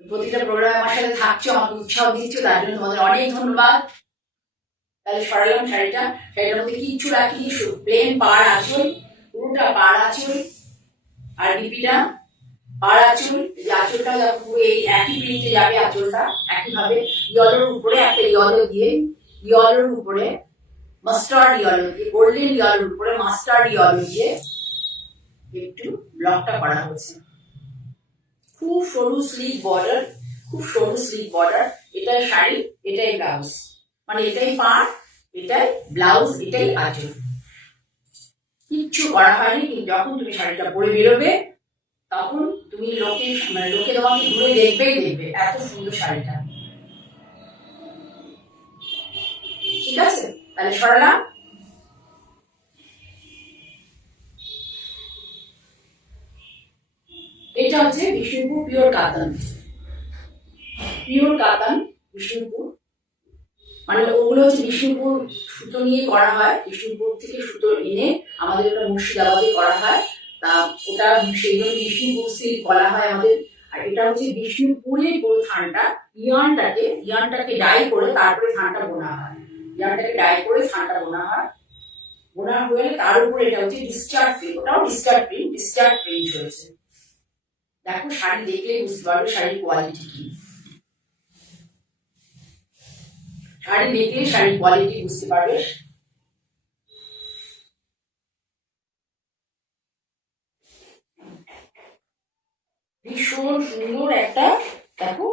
প্রতিটা প্রোগ্রামে আমার সাথে থাকছো, আমাকে উৎসাহ দিচ্ছ, তার জন্য তোমাদের অনেক ধন্যবাদ। তাহলে সরালাম শাড়িটার মধ্যে কিচ্ছু রাখিনি, প্লেন পাড় আঁচল, পুরোটা পাড় আঁচল, আর ডিপিটা পাড় আঁচল। যে আঁচলটা পুরো এই একই প্রিন্টে যাবে, আঁচলটা একইভাবে ইয়েলোর উপরে একটা ইয়েলো দিয়ে ইয়েলোর উপরে মাস্টার্ড ইয়েলো দিয়ে, গোল্ডেন ইয়েলোর উপরে মাস্টার্ড ইয়েলো দিয়ে একটু ব্লকটা করা হয়েছে। খুব সরু স্লিভ বর্ডার, খুব সরু স্লিভ বর্ডার। এটাই শাড়ি, এটাই ব্লাউজ, মানে এটাই পাড়, এটাই ব্লাউজ, এটাই আঁচল। কিচ্ছু করা হয়নি। কিন্তু যখন তুমি শাড়িটা পরে বেরোবে তখন তুমি লোকে তোমাকে ঘুরে দেখবেই দেখবে এত সুন্দর শাড়িটা। ঠিক আছে, তাহলে সরালাম। এটা হচ্ছে বিষ্ণুপুর পিওর কাতান, পিওর কাতান বিষ্ণুপুর, মানে ওগুলো হচ্ছে বিষ্ণুপুর সুতো নিয়ে করা হয়। বিষ্ণুপুর থেকে সুতো এনে আমাদের ওটা মুর্শিদাবাদে করা হয়। তা ওটা সেই জন্য বিষ্ণুপুর সিল্ক বলা হয় আমাদের। আর এটা হচ্ছে বিষ্ণুপুরের পুরো থানটা, ইয়ানটাকে ডাই করে তারপরে থানটা বোনা হয়। ইয়ানটাকে ডাই করে থানটা বোনা হয়। বোনা হয়ে তার উপরে এটা হচ্ছে ডিসচার্জ প্রিন্ট, ওটাও ডিসচার্জ প্রিন্ট হয়েছে। দেখো শাড়ি দেখলে বুঝতে পারবে শাড়ির কোয়ালিটি কি। শাড়ি দেখলে শাড়ির কোয়ালিটি বুঝতে পারবে। ভীষণ সুন্দর একটা, দেখো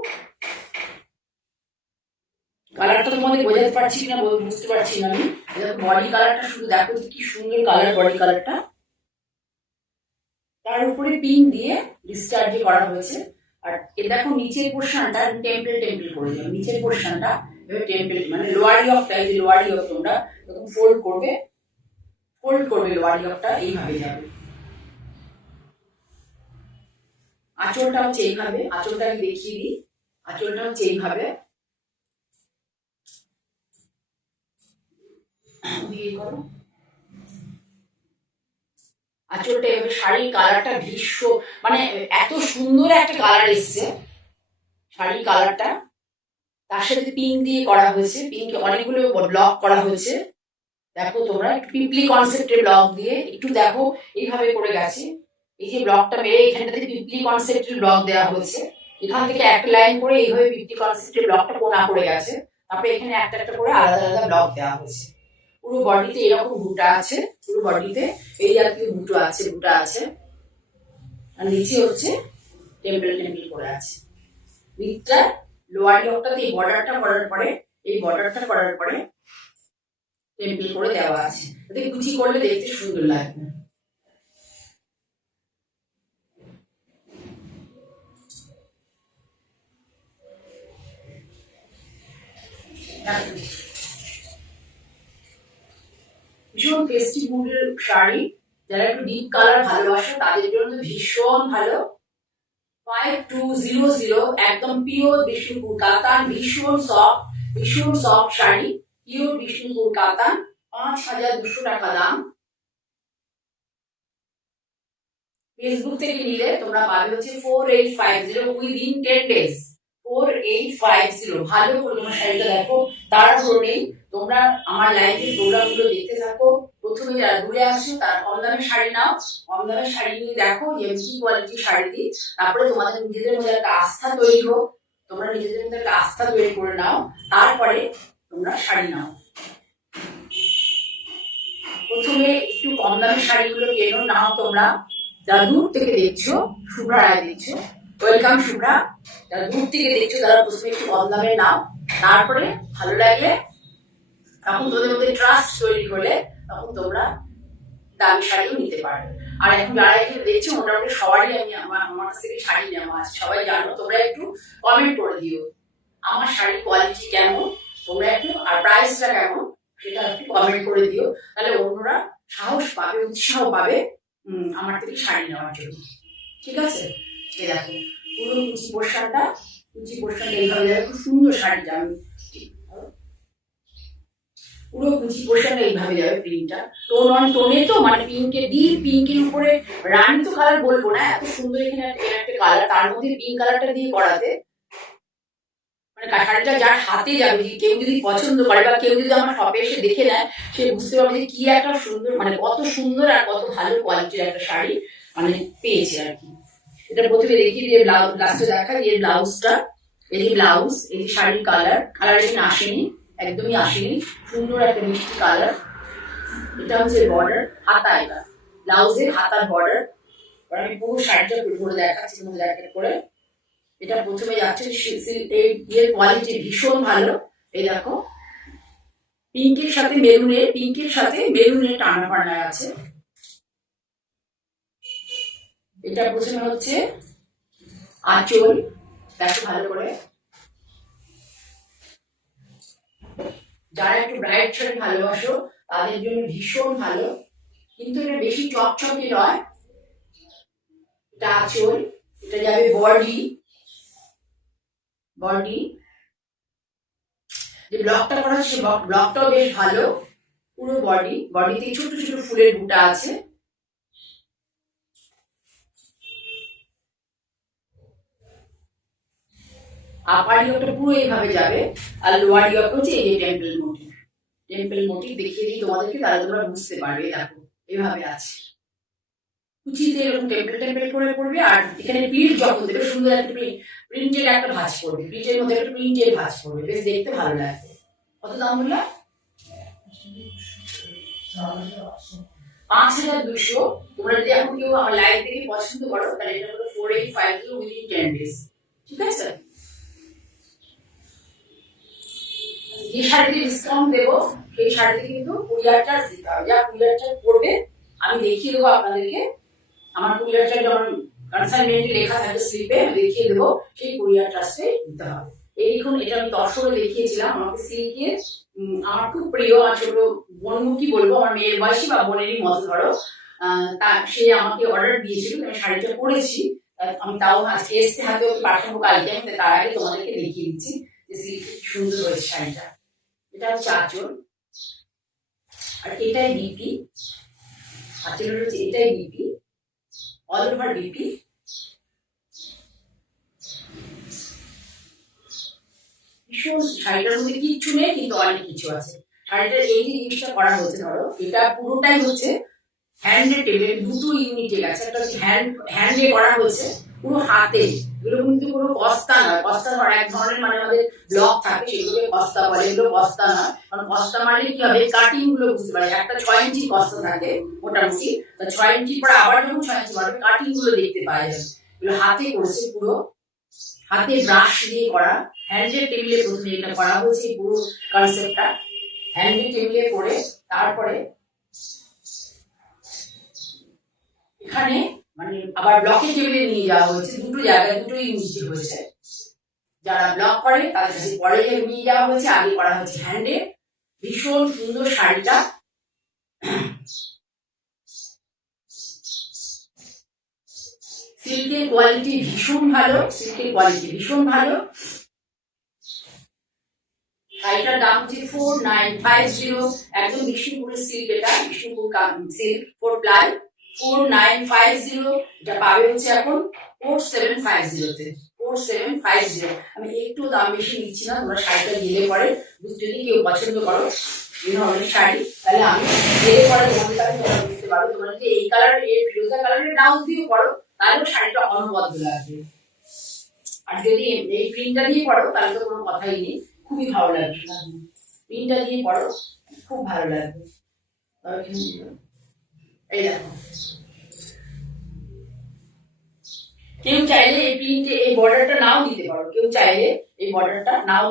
কালারটা তোমাদের বোঝাতে পারছি না, বুঝতে পারছি না আমি। বডি কালারটা শুধু দেখো কি সুন্দর কালার, বডি কালারটা। তার উপরে পিন দিয়ে ডিসচার্জ করা হয়েছে। আর এ দেখো নিচের পোর্শনটা টেম্পল করে যাবে। নিচের পোর্শনটা এবার টেম্পল, মানে লোয়ারি অফটা, এই যে লোয়ারি অফ তোমরা এরকম ফোল্ড করবে লোয়ারি অফটা এইভাবে যাবে। আঁচলটা হচ্ছে এইভাবে, আঁচলটা আমি দেখিয়ে দিই। আঁচলটা হচ্ছে এইভাবে, আঁচলটা এভাবে। শাড়ির কালারটা ভীষণ, মানে এত সুন্দর একটা কালার এসছে শাড়ির কালারটা। তার সাথে পিঙ্ক দিয়ে করা হয়েছে, পিঙ্ক অনেকগুলো ব্লক করা হয়েছে। দেখো তোমরা একটু পিপলি কনসেপ্টের ব্লক দিয়ে একটু দেখো এইভাবে করে গেছে। এই যে ব্লকটা মেরে এখানটাতে পিপলি কনসেপ্টের ব্লক দেওয়া হয়েছে। এখান থেকে একটা লাইন করে এইভাবে পিপলি কনসেপ্টের ব্লকটা কোনা করে গেছে। তারপরে এখানে একটা একটা করে আলাদা আলাদা ব্লক দেওয়া হয়েছে। পুরো বডিতে এরকম বুটা আছে, পুরো বডিতে এই জাতীয় বুটা আছে। আর নিচে হচ্ছে টেম্পল করে আছে। নিচটা লোয়ার লকটাতে এই বর্ডারটা করার পরে টেম্পল করে দেওয়া আছে। এতে কুচি করলে দেখতে সুন্দর লাগবে। ভীষণ ফেস্টিভ মুডের শাড়ি, যারা একটু ডিপ কালার ভালোবাসে তাদের জন্য ভীষণ ভালো। 5200 একদম পিওর বিষ্ণুপুর কাতান, ভীষণ সফট শাড়ি, পিওর বিষ্ণুপুর কাতান, 5200 টাকা দাম। ফেসবুক থেকে নিলে তোমরা পাবে হচ্ছে 4850 উইদিন 10 days। 4850। ভালো করে তোমার শাড়িটা দেখো, তাড়াহুড়ো নেই। তোমরা আমার লাইভের প্রোগ্রামগুলো দেখতে থাকো। প্রথমে যারা দূরে আসছো তারা কম দামের শাড়ি নাও, কম দামের শাড়ি নিয়ে দেখো কি কোয়ালিটির শাড়ি দিই। তারপরে তোমাদের নিজেদের মধ্যে একটা আস্থা তৈরি হোক, তোমরা নিজেদের মধ্যে একটা আস্থা তৈরি করে নাও, তারপরে তোমরা শাড়ি নাও। প্রথমে একটু কম দামের শাড়িগুলো কেনো, নাও তোমরা। যারা দূর থেকে দেখছো, শুভ্রা রায় দেখছো, ওয়েলকাম শুভ্রা। যারা দূর থেকে দেখছো তারা প্রথমে একটু কম দামে নাও, তারপরে ভালো লাগলে তখন তোদের মধ্যে ট্রাস্ট তৈরি হলে তখন তোমরা দামি শাড়িও নিতে পারবে। আর এখন যারা এখানে দেখছো মোটামুটি সবারই আমি আমার কাছ থেকে শাড়ি নেওয়া আছে, সবাই জানো। তোমরা একটু কমেন্ট করে দিও আমার শাড়ির কোয়ালিটি কেমন, তোমরা একটু আর প্রাইসটা কেমন সেটা একটু কমেন্ট করে দিও। তাহলে অন্যরা সাহস পাবে, উৎসাহ পাবে আমার থেকে শাড়ি নেওয়ার জন্য। ঠিক আছে, এই দেখো পুরো কুচি পোর্শনটা এইভাবে যাবে। খুব সুন্দর শাড়িটা, আমি পুরো কুচি পোর্শনটা এইভাবে যাবে। প্রিন্টটা টোন অন টোনে, তো মানে পিঙ্কের ডিপ পিঙ্কের উপরে রানী তো কালার বলবো না, এত সুন্দর এখানে একটা কালার, তার মধ্যে পিঙ্ক কালারটা দিয়ে করাতে মানে শাড়িটা যার হাতে যাবে, কেউ যদি পছন্দ করে বা কেউ যদি আমার শপে এসে দেখে নেয়, সে বুঝতে পারবে যে কি একটা সুন্দর, মানে কত সুন্দর আর কত ভালো কোয়ালিটির একটা শাড়ি মানে পেয়েছে আর কি। এটা প্রথমে দেখি যে লাস্টে দেখাই এই ব্লাউজটা, এই যে ব্লাউজ, এই যে শাড়ির কালার এখানে আসেনি, একদমই আসেনি, সুন্দর একটা মিষ্টি কালার। এটা হচ্ছে বর্ডার, হাতা, এটা ব্লাউজের হাতার বর্ডার। আমি পুরো শাড়িটা করে দেখাচ্ছি তোমাদের এক এক করে। এটা প্রথমে যাচ্ছে এর কোয়ালিটি ভীষণ ভালো। এই দেখো, পিঙ্কের সাথে মেরুনের টানা পানা আছে। এটা প্রথমে হচ্ছে আঁচল, দেখো ভালো করে। যারা একটু ব্রাইট শাড়ি ভালোবাসো তাদের জন্য ভীষণ ভালো, কিন্তু এটা বেশি চকচকে নয়। এটা আঁচল, এটা যাবে বডি। যে ব্লকটা করা হচ্ছে ব্লকটাও বেশ ভালো। পুরো বডিতে ছোট ছোট ফুলের বুটা আছে। আপার ইয়কটা পুরো এইভাবে যাবে, আর লোয়ার ইয়ক হচ্ছে এই যে টেম্পল মোটিভ দেখিয়ে দিই তোমাদেরকে, তাহলে তোমরা বুঝতে পারবে। দেখো এভাবে আছে, কুচিতে এরকম টেম্পল করে পড়বে, আর এখানে প্রিন্ট যখন দেবে সুন্দর একটা প্রিন্টের একটা ভাঁজ পড়বে, প্রিন্টের মধ্যে একটা প্রিন্টের ভাঁজ পড়বে, বেশ দেখতে ভালো লাগবে। কত দাম বললাম? 5200। তোমরা যদি এখন কেউ আমার লাইভ থেকে পছন্দ করো তাহলে এটা হলো 4850 উইদিন 10 days। ঠিক আছে? যে শাড়িতে ডিসকাউন্ট দেবো সেই শাড়িতে কিন্তু কুরিয়ার চার্জ দিতে হবে। যা কুরিয়ার চার্জ পড়বে আমি দেখিয়ে দেবো আপনাদেরকে। আমার কুরিয়ার চার্জ যেমন কনসাইনমেন্টে লেখা থাকে স্লিপে, আমি দেখিয়ে দেবো, সেই কুরিয়ার চার্জটাই দিতে হবে। এই দেখুন, এটা আমি দর্শকে দেখিয়েছিলাম। আমাকে সিল্কের আমার খুব প্রিয়, আমার ছোট বোন কি বলবো, আমার মেয়ের বয়সী বা বোনেরই মতো ধরো, তা সে আমাকে অর্ডার দিয়েছিল, আমি শাড়িটা পরেছি। আমি তাও আজকে এসছে হাতে, ওকে পাঠাবো কালকে। আমি তার আগে তোমাদেরকে দেখিয়ে দিচ্ছি যে সিল্ক সুন্দর হয়েছে শাড়িটা। এটা হচ্ছে আঁচল, আর এটাই বিপি। আঁচল হচ্ছে এটাই বিপি, অল ওভার বিপি। ভীষণ শাড়িটার মধ্যে কিচ্ছু নেই, কিন্তু অনেক কিছু আছে। শাড়িটার এই যে জিনিসটা করা হয়েছে, ধরো এটা পুরোটাই হচ্ছে হ্যান্ডে টেবিলে দুটো ইউনিটের আছে। একটা হচ্ছে হ্যান্ডে করা হয়েছে, পুরো হাতে। এগুলো কিন্তু কোনো কস্তা নয়। কস্তা নয় এক ধরনের, মানে আমাদের ব্লক থাকে সেগুলোকে কস্তা বলে, এগুলো কস্তা নয়। কারণ কস্তা মারলে কি হবে, কাটিং গুলো বুঝতে পারে। একটা 6 ইঞ্চি কস্তা থাকে মোটামুটি, 6 ইঞ্চি পরে আবার যখন 6 ইঞ্চি মারবে কাটিং গুলো দেখতে পাওয়া যাবে। এগুলো হাতে করেছে, পুরো হাতে ব্রাশ দিয়ে করা। হ্যান্ডের টেবিলে প্রথমে এটা করা হয়েছে, পুরো কনসেপ্টটা হ্যান্ডের টেবিলে করে তারপরে এখানে মানে আবার ব্লকের টেবিলে নিয়ে যাওয়া হয়েছে। দুটো জায়গায় দুটো ইউনিট হয়েছে। যারা ব্লক করে তাদের কাছে পরে নিয়ে যাওয়া হয়েছে, আগে করা হয়েছে হ্যান্ডে। ভীষণ সুন্দর শাড়িটা। সিল্কের কোয়ালিটি ভীষণ ভালো, শাড়িটার দাম হচ্ছে 4950। একদম বিষ্ণুপুরের সিল্ক, এটা বিষ্ণুপুর সিল্ক 4 প্লাই 4950। এটা পাবে হচ্ছে এখন 4750-তে। 4750। আমি একটু দাম বেশি নিচ্ছি না, তোমরা শাড়িটা গেলে পরে যদি কেউ পছন্দ করো এই ধরনের শাড়ি, তাহলে আমি গেলে পরে তোমাদের কাছে তোমরা বুঝতে পারো। তোমরা যদি এই কালার, এই ফিরোজা কালারের ব্লাউজ দিয়েও পড়ো তাহলে শাড়িটা অনবদ্য লাগবে। আর যদি এই প্রিন্টটা দিয়ে পড়ো তাহলে তো কোনো কথাই নেই, খুবই ভালো লাগবে। প্রিন্টটা দিয়ে পড়ো, খুব ভালো লাগবে। এই দেখো, কেউ চাইলে এই প্রিন্টে এই বর্ডারটা নাও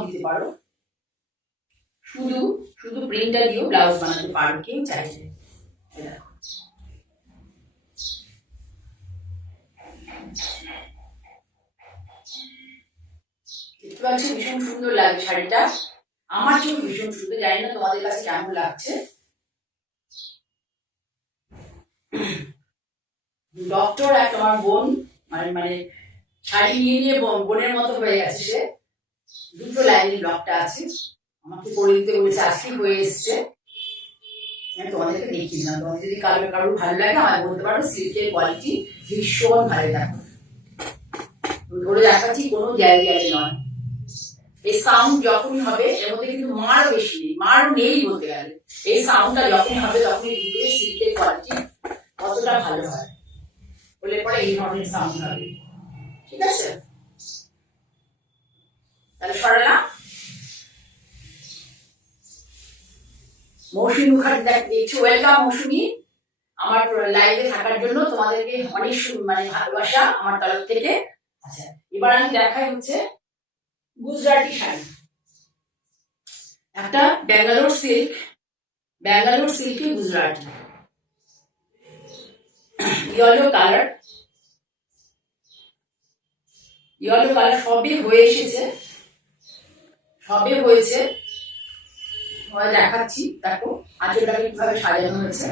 দিতে পারো, শুধু শুধু প্রিন্টটা দিয়েও ব্লাউজ বানাতে পারো কেউ চাইলে। দেখো দেখতে পাচ্ছি ভীষণ সুন্দর লাগছে শাড়িটা। আমার জন্য ভীষণ সুন্দর, জানি না তোমাদের কাছে কেমন লাগছে। ডক্টর এক আমার বোন, মানে শাড়ি নিয়ে নিয়ে বোনের মতো হয়ে গেছে সে। দুটো লাইনের ব্লকটা আছে, আমাকে করে দিতে বলেছে, আজকে হয়ে এসছে। আমি তোমাদেরকে দেখিয়ে দিলাম। তোমাদের যদি কারোর ভালো লাগে আমায় বলতে পারো। সিল্কের কোয়ালিটি ভীষণ ভালো। দেখো ধরে দেখাচ্ছি, কোনো জায়গায় নয়। এই সাউন্ড যখনই হবে, এর মধ্যে কিন্তু মারও বেশি নেই, মারও নেই বলতে গেলে। এই সাউন্ডটা যখনই হবে তখনই বুঝবে সিল্কের কোয়ালিটি কতটা ভালো হয়। বলে পরে এই ধরনের সাউন্ড হবে। ঠিক আছে, তাহলে সরালাম। মৌসুমী মুখার্জি দেখছো, ওয়েলকাম মৌসুমী আমার লাইভে থাকার জন্য, তোমাদেরকে অনেক মানে ভালোবাসা আমার তরফ থেকে। আচ্ছা, এবার আমি দেখাই হচ্ছে গুজরাটি শাড়ি, একটা ব্যাঙ্গালোর সিল্কে গুজরাটি, ইয়েলো কালার সবই হয়েছে দেখাচ্ছি। দেখো আঁচলটাকে কিভাবে সাজানো হয়েছে,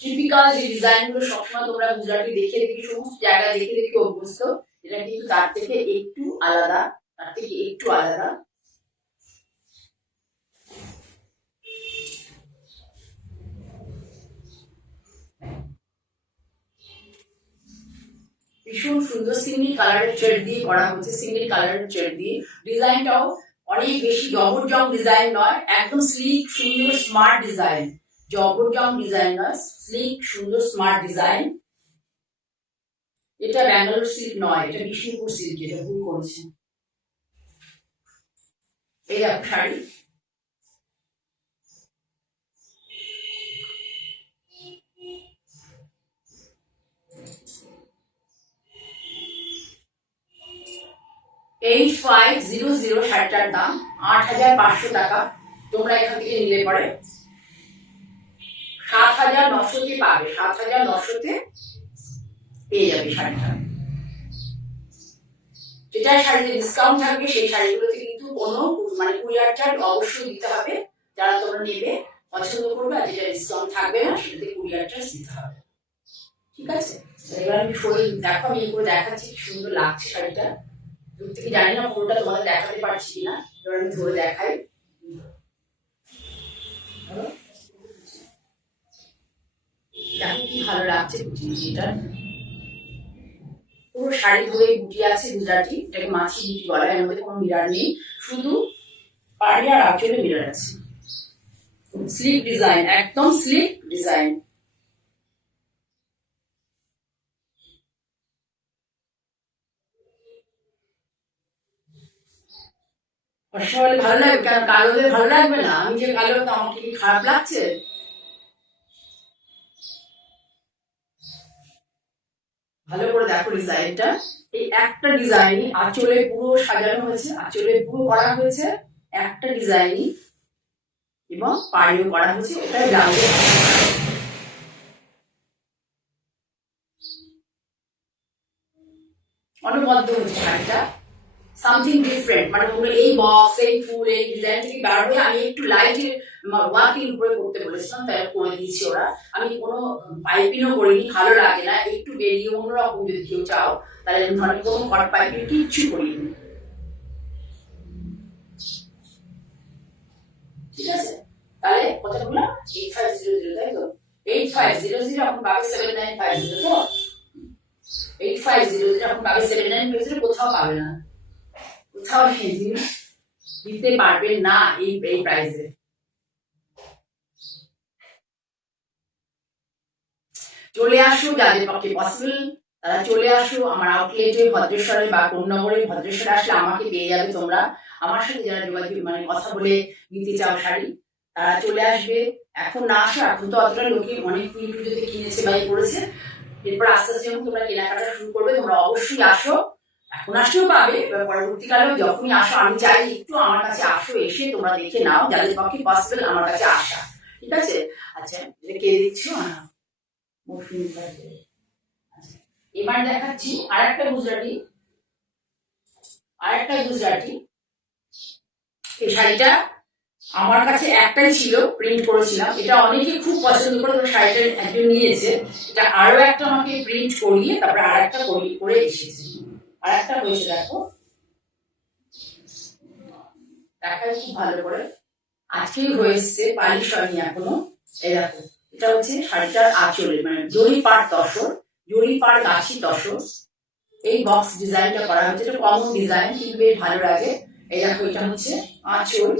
টিপিক্যাল যে ডিজাইন গুলো সবসময় তোমরা গুজরাটি দেখে সমস্ত জায়গায় দেখে অভ্যস্ত, এটা কিন্তু তার থেকে একটু আলাদা, ভীষণ সুন্দর সিঙ্গেল কালারের থ্রেড দিয়ে করা হচ্ছে, ডিজাইনটাও অনেক বেশি জবরজং ডিজাইন নয়, একদম স্লিক সুন্দর স্মার্ট ডিজাইন, জবরজং ডিজাইন নয়, স্লিক সুন্দর স্মার্ট ডিজাইন। এটা ব্যাঙ্গালোর সিল্ক নয়, এটা বিষ্ণুপুর সিল্ক, এটা ভুল করেছে। এই দেখো শাড়ি, শাড়িটার দাম 8,500 টাকা। তোমরা এখান থেকে নিলে পরে 7,900 পাবে, 7,900 পেয়ে যাবে শাড়িটা। যেটা শাড়িতে ডিসকাউন্ট থাকবে সেই শাড়িগুলোতে কিন্তু কোনো মানে কুরিয়ার চার্জ অবশ্যই দিতে হবে, যারা তোমরা নেবে পছন্দ করবে, আর যেটা ডিসকাউন্ট থাকবে না সেটাতে কুরিয়ার চার্জ দিতে হবে, ঠিক আছে। এবার আমি দেখো, আমি এই করে দেখাচ্ছি কি সুন্দর লাগছে শাড়িটা, দূর থেকে জানি না পুরোটা তোমাদের দেখাতে পারছি কিনা, এবার আমি ধরে দেখাই। দেখো কি ভালো লাগছে এটা, পুরো শাড়ি ধরে বুটি আছে গুজরাটি, এটাকে মাছি বুটি বলা হয়, এর মধ্যে কোনো মিরার নেই, শুধু পাড়ি আর আঁচলে মিরার আছে। স্লিপ ডিজাইন, একদম স্লিপ ডিজাইন। ভালো লাগবে কেন, কালো ভালো লাগবে না? আমি যে কালো, তো আমাকে কি খারাপ লাগছে? ভালো করে দেখো ডিজাইনটা, এই একটা ডিজাইনই আঁচলে পুরো সাজানো হয়েছে, আঁচলে পুরো করা হয়েছে একটা ডিজাইনই, এবং পাড়িও করা হয়েছে, এটাই ব্লাউজে অনবদ্য হচ্ছে শাড়িটা, সামথিং ডিফারেন্ট, মানে এই বক্স, এই ফুল, এই ডিজাইন থেকে বার হয়ে আমি একটু লাইট ওয়ার্কিং উপরে করতে বলেছিলাম, তাই করে দিয়েছি ওরা। আমি কোনো পাইপিংও করিনি, ভালো লাগে না, একটু বেরিয়ে অন্যরকম যদি কেউ চাও তাহলে ধরেন কোনো হট পাইপিং কিচ্ছু করিনি, ঠিক আছে। তাহলে কথা বললাম 8500, তাই তো 8500 এখন পাবে 7950, তো 8500 এখন পাবে 7950, কোথাও পাবে না, কোথাও দিতে পারবেন না এই প্রাইসে। চলে আসো, যাদের পক্ষে পসিবল তারা চলে আসো আমার আউটলেটে ভদ্রেশ্বরে বা কোন্নগরে। ভদ্রেশ্বরে আসলে আমাকে পেয়ে যাবে তোমরা, আমার সাথে যারা যোগাযোগ মানে কথা বলে নিতে চাও শাড়ি, তারা চলে আসবে। এখন না আসো, এখন তো অতটা লোকে অনেক পুজোতে কিনেছে বা করেছে, এরপর আস্তে আস্তে যখন তোমরা কেনাকাটা শুরু করবে তোমরা অবশ্যই আসো, এখন আসলেও পাবে, পরবর্তীকালেও যখনই আসো আমি চাই একটু আমার কাছে আসো, এসে তোমরা দেখে নাও, যাদের পক্ষে পসিবল আমার কাছে আসা, ঠিক আছে। আচ্ছা, এটা কে দিচ্ছ? এবার দেখাচ্ছি আরেকটা গুজরাটি, এই শাড়িটা আমার কাছে একটাই ছিল, প্রিন্ট করেছিলাম, এটা অনেকে খুব পছন্দ করে, তো শাড়িটা একজন নিয়েছে, এটা আরো একটা আমাকে প্রিন্ট করিয়ে তারপরে আর একটা করে এসেছে, আর একটা হয়েছে, দেখো দেখায় খুব ভালো করে, আজকেই হয়েছে, পালিশ হয়নি এখনো। এই দেখো, এটা হচ্ছে শাড়িটার আঁচলে, মানে জরি পাড় তসর, জরি পাড় গাছি তসর, এই বক্স ডিজাইনটা করা হচ্ছে, এটা কমন ডিজাইন কিন্তু বেশ ভালো লাগে। এই দেখো, এটা হচ্ছে আঁচল,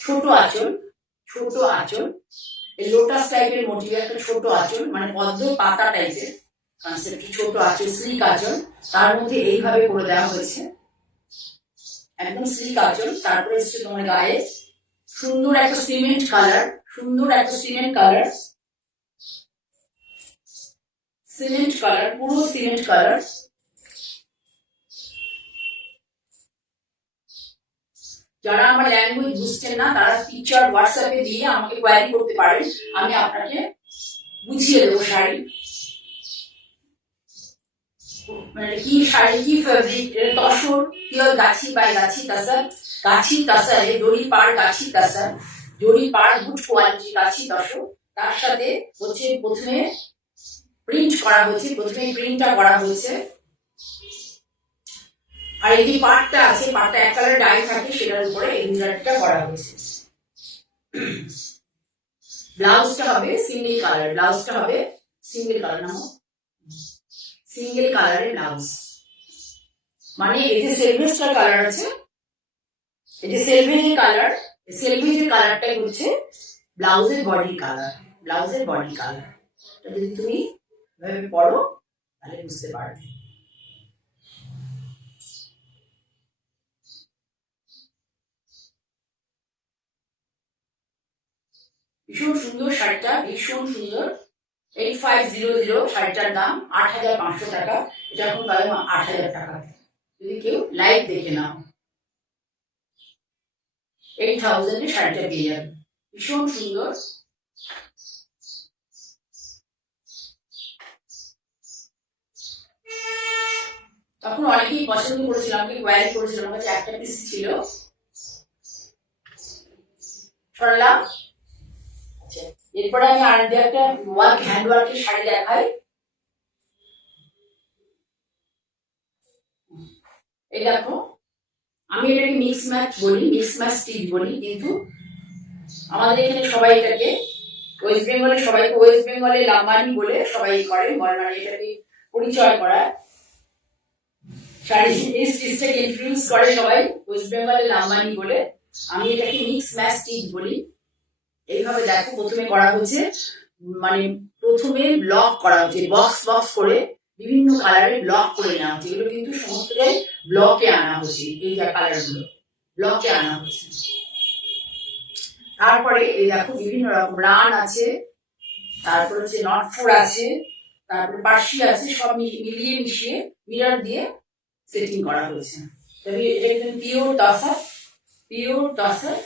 ছোট আঁচল, এই লোটাস টাইপের মোটিভ, একটা ছোট আঁচল, মানে পদ্ম পাতা টাইপের কনসেপ্ট, ছোট আঁচল, স্লিক আঁচল, তার মধ্যে এইভাবে করে দেওয়া হয়েছে একদম সিল্ক আঁচল, তারপরে এসছে তোমার গায়ে সুন্দর একটা সিমেন্ট কালার, সুন্দর একটা সিমেন্ট কালার, সিমেন্ট কালার, পুরো সিমেন্ট কালার। যারা আমার ল্যাঙ্গুয়েজ বুঝছেন না তারা পিকচার হোয়াটসঅ্যাপে দিয়ে আমাকে কোয়ারি করতে পারেন, আমি আপনাকে বুঝিয়ে দেবো শাড়ি মানে কি শাড়ি কি fabric. Tussar pure Gachhi by গাছি তাসার, গাছি তাসারে জরি পাড় গাছি তাসার, জরি পাড় গুড কোয়ালিটি গাছি তসর। তার সাথে হচ্ছে প্রথমে প্রিন্ট করা হয়েছে, প্রথমে প্রিন্টটা করা হয়েছে। আর এই যে পাটটা আছে, পাটটা এক কালার ডাই থাকে, সেটার উপরে এমব্রয়ডারিটা করা হয়েছে। ব্লাউজটা হবে সিঙ্গেল কালার, ব্লাউজটা হবে সিঙ্গেল কালার, না সিঙ্গেল কালারের ব্লাউজ। মানে এই যে সেলভেজটার কালার আছে, এই যে সেলভেজের কালার, সেলভেজের কালারটাই হচ্ছে ব্লাউজের বডি কালার, ব্লাউজের বডি কালার। যদি তুমি এভাবে পড়ো তাহলে বুঝতে পারবে। ভীষণ সুন্দর শাড়িটা, ভীষণ সুন্দর। 8500 শাড়িটার দাম 8500 টাকা। এটা এখন পাবে 8000 টাকা যদি কেউ লাইভ দেখে নাও। 8000 শাড়িটা পেয়ে যাবে, ভীষণ সুন্দর। তখন অনেকেই পছন্দ করেছিল, আমাকে কোয়ারি করেছিল, আমার কাছে একটা পিস ছিল। সরলাম। এরপরে আমি আর একটা ওয়ার্ক হ্যান্ড ওয়ার্কের শাড়ি দেখাই। এই দেখো, আমি এটাকে মিক্স ম্যাচ বলি, মিক্স ম্যাচ স্টিচ বলি, কিন্তু আমাদের এখানে সবাই এটাকে ওয়েস্ট বেঙ্গলে, সবাইকে ওয়েস্ট বেঙ্গলে লাম্বানি বলে সবাই করে, মানে এটাকে পরিচয় করা। শাড়ি এই স্টিচটাকে ইন্ট্রোডিউস করে সবাই ওয়েস্ট বেঙ্গলে লাম্বানি বলে, আমি এটাকে মিক্স ম্যাচ স্টিচ বলি। এইভাবে দেখো প্রথমে করা হচ্ছে, মানে প্রথমে ব্লক করা হচ্ছে, বক্স বক্স করে বিভিন্ন কালারে ব্লক করে নেওয়া হচ্ছে। এগুলো কিন্তু সমস্তটাই ব্লকে আনা হচ্ছে, এই কালারগুলো ব্লকে আনা হচ্ছে। তারপরে এই দেখো বিভিন্ন রকম রান আছে, তারপর হচ্ছে নট ফোর আছে, তারপরে পার্সি আছে, সব মিলিয়ে মিশিয়ে মিরর দিয়ে সেটিং করা হয়েছে। তবে এটা কিন্তু পিওর তসর, পিওর তসর।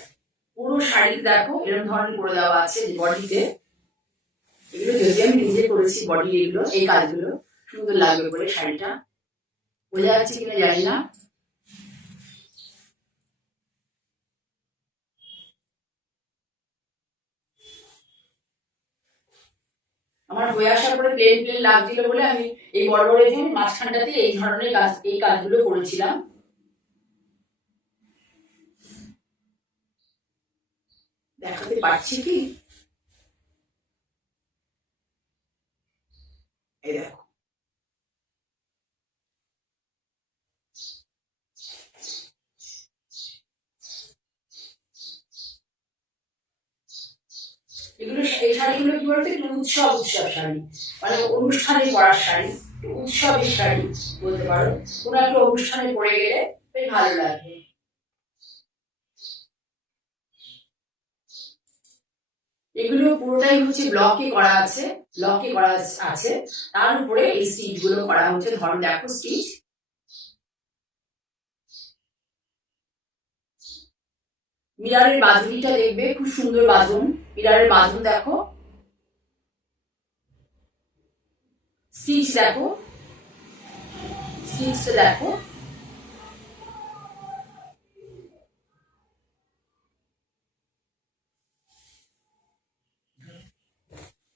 পুরো শাড়ি দেখো এরকম ধরনের করে দেওয়া আছে বডিতে। এগুলো যদি আমি নিজে করেছি বডি, এগুলো এই কাজগুলো সুন্দর লাগবে বলে শাড়িটা। বোঝা যাচ্ছে কিনা জানি না। আমার হয়ে আসার পরে প্লেন প্লেন লাগছিল বলে আমি এই বড় বড় মাঝখানটাতে এই ধরনের কাজ, এই কাজগুলো করেছিলাম। দেখাতে পারছি কি? এই দেখো, এগুলো এই শাড়িগুলো কি বলতো, একটু উৎসব উৎসব শাড়ি, মানে অনুষ্ঠানে পরার শাড়ি, উৎসবের শাড়ি বলতে পারো। কোনো একটা অনুষ্ঠানে পরে গেলে বেশ ভালো লাগবে। এগুলো পুরোটাই হচ্ছে ব্লকে করা আছে, ব্লকে করা আছে। তার উপরে এই স্টিচ গুলো করা হচ্ছে। ধরো দেখো স্টিচ, মিরারের বাঁধুনিটা দেখবে, খুব সুন্দর বাঁধন, মিরারের বাঁধন দেখো, স্টিচ দেখো, স্টিচটা দেখো।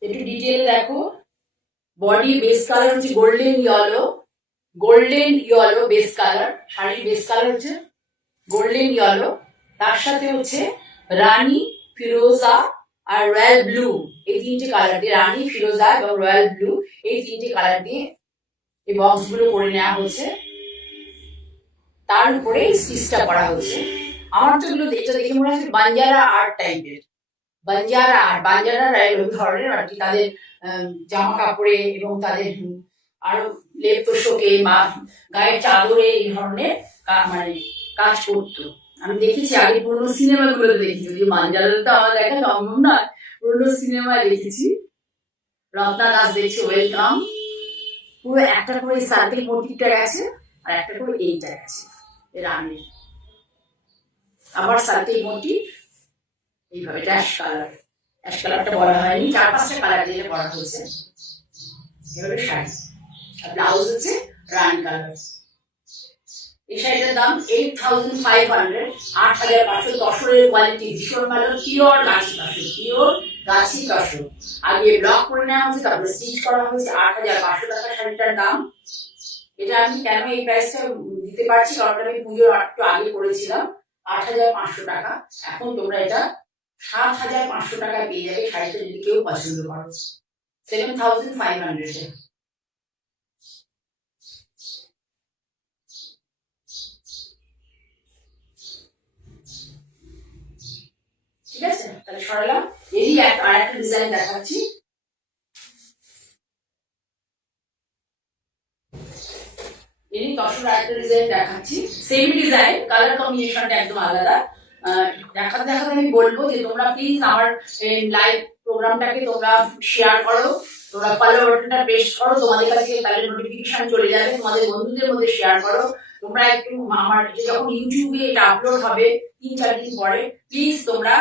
একটু ডিটেল দেখো। বডি বেস কালার হচ্ছে golden yellow, golden yellow base colour, শাড়ির বেস কালার হচ্ছে গোল্ডেন ইয়েলো। তার সাথে হচ্ছে রানী, ফিরোজা আর রয়্যাল ব্লু, এই তিনটে কালার দিয়ে, রানী, ফিরোজা এবং রয়্যাল ব্লু, এই তিনটে কালার দিয়ে এই বক্স গুলো করে নেওয়া হয়েছে। তার উপরে স্টিচটা করা হয়েছে। আমার তো এগুলো এটা দেখে মনে হচ্ছে বাঞ্জারা আর্ট টাইপের, বাঞ্জারা আর্ট, বাঞ্জারা এরকম ধরনের আর কি, তাদের জামা কাপড়ে এবং তাদের আরো লেপ তোষকে বা গায়ের চাদরে এই ধরনের মানে কাজ করতো। আমি দেখেছি আগে পুরোনো সিনেমাগুলোতে দেখেছি, যদি মানজালে তো আমার দেখা সম্ভব নয়, পুরোনো সিনেমায় দেখেছি। রত্না দাস দেখছি ওয়েলকাম, পুরো একটা করে সার্কেল মোটিভটা গেছে আর একটা করে এইটা গেছে রানের, আবার সার্কেল মোটিভ এইভাবে ড্যাশ কালার, অ্যাশ কালারটা বলা হয়নি, 4-5টা কালার দিয়ে করা হয়েছে। এভাবে শাড়ি, আর ব্লাউজ হচ্ছে রানি কালার। এই শাড়িটার দাম 8500, 8500। তসরের কোয়ালিটি ভীষণ ভালো, পিওর গাছি তসর, পিওর গাছি তসর। আগে ব্লক করে নেওয়া হয়েছে, তারপরে স্টিচ করা হয়েছে। 8500 টাকা শাড়িটার দাম। এটা আমি কেন এই প্রাইসটা দিতে পারছি, কারণ আমি পুজোর একটু আগে করেছিলাম 8500 টাকা। এখন তোমরা এটা 7500 টাকায় পেয়ে যাবে শাড়িটা, যদি কেউ পছন্দ করো। 7500 এ। ঠিক আছে, তাহলে সরালাম। এরই আর একটা ডিজাইন দেখাচ্ছি। এরই তসর আরেকটা ডিজাইন দেখাচ্ছি, সেম ডিজাইন, কালার কম্বিনেশনটা একদম আলাদা। দেখাতে দেখাতে আমি বলবো যে তোমরা প্লিজ আমার লাইভ প্রোগ্রামটাকে তোমরা শেয়ার করো, তোমরা ফলো বাটনটা প্রেস করো, তোমাদের কাছে তাহলে নোটিফিকেশন চলে যাবে, তোমাদের বন্ধুদের মধ্যে শেয়ার করো। তোমরা একটু আমার যখন ইউটিউবে এটা আপলোড হবে 3-4 দিন পরে, প্লিজ তোমরা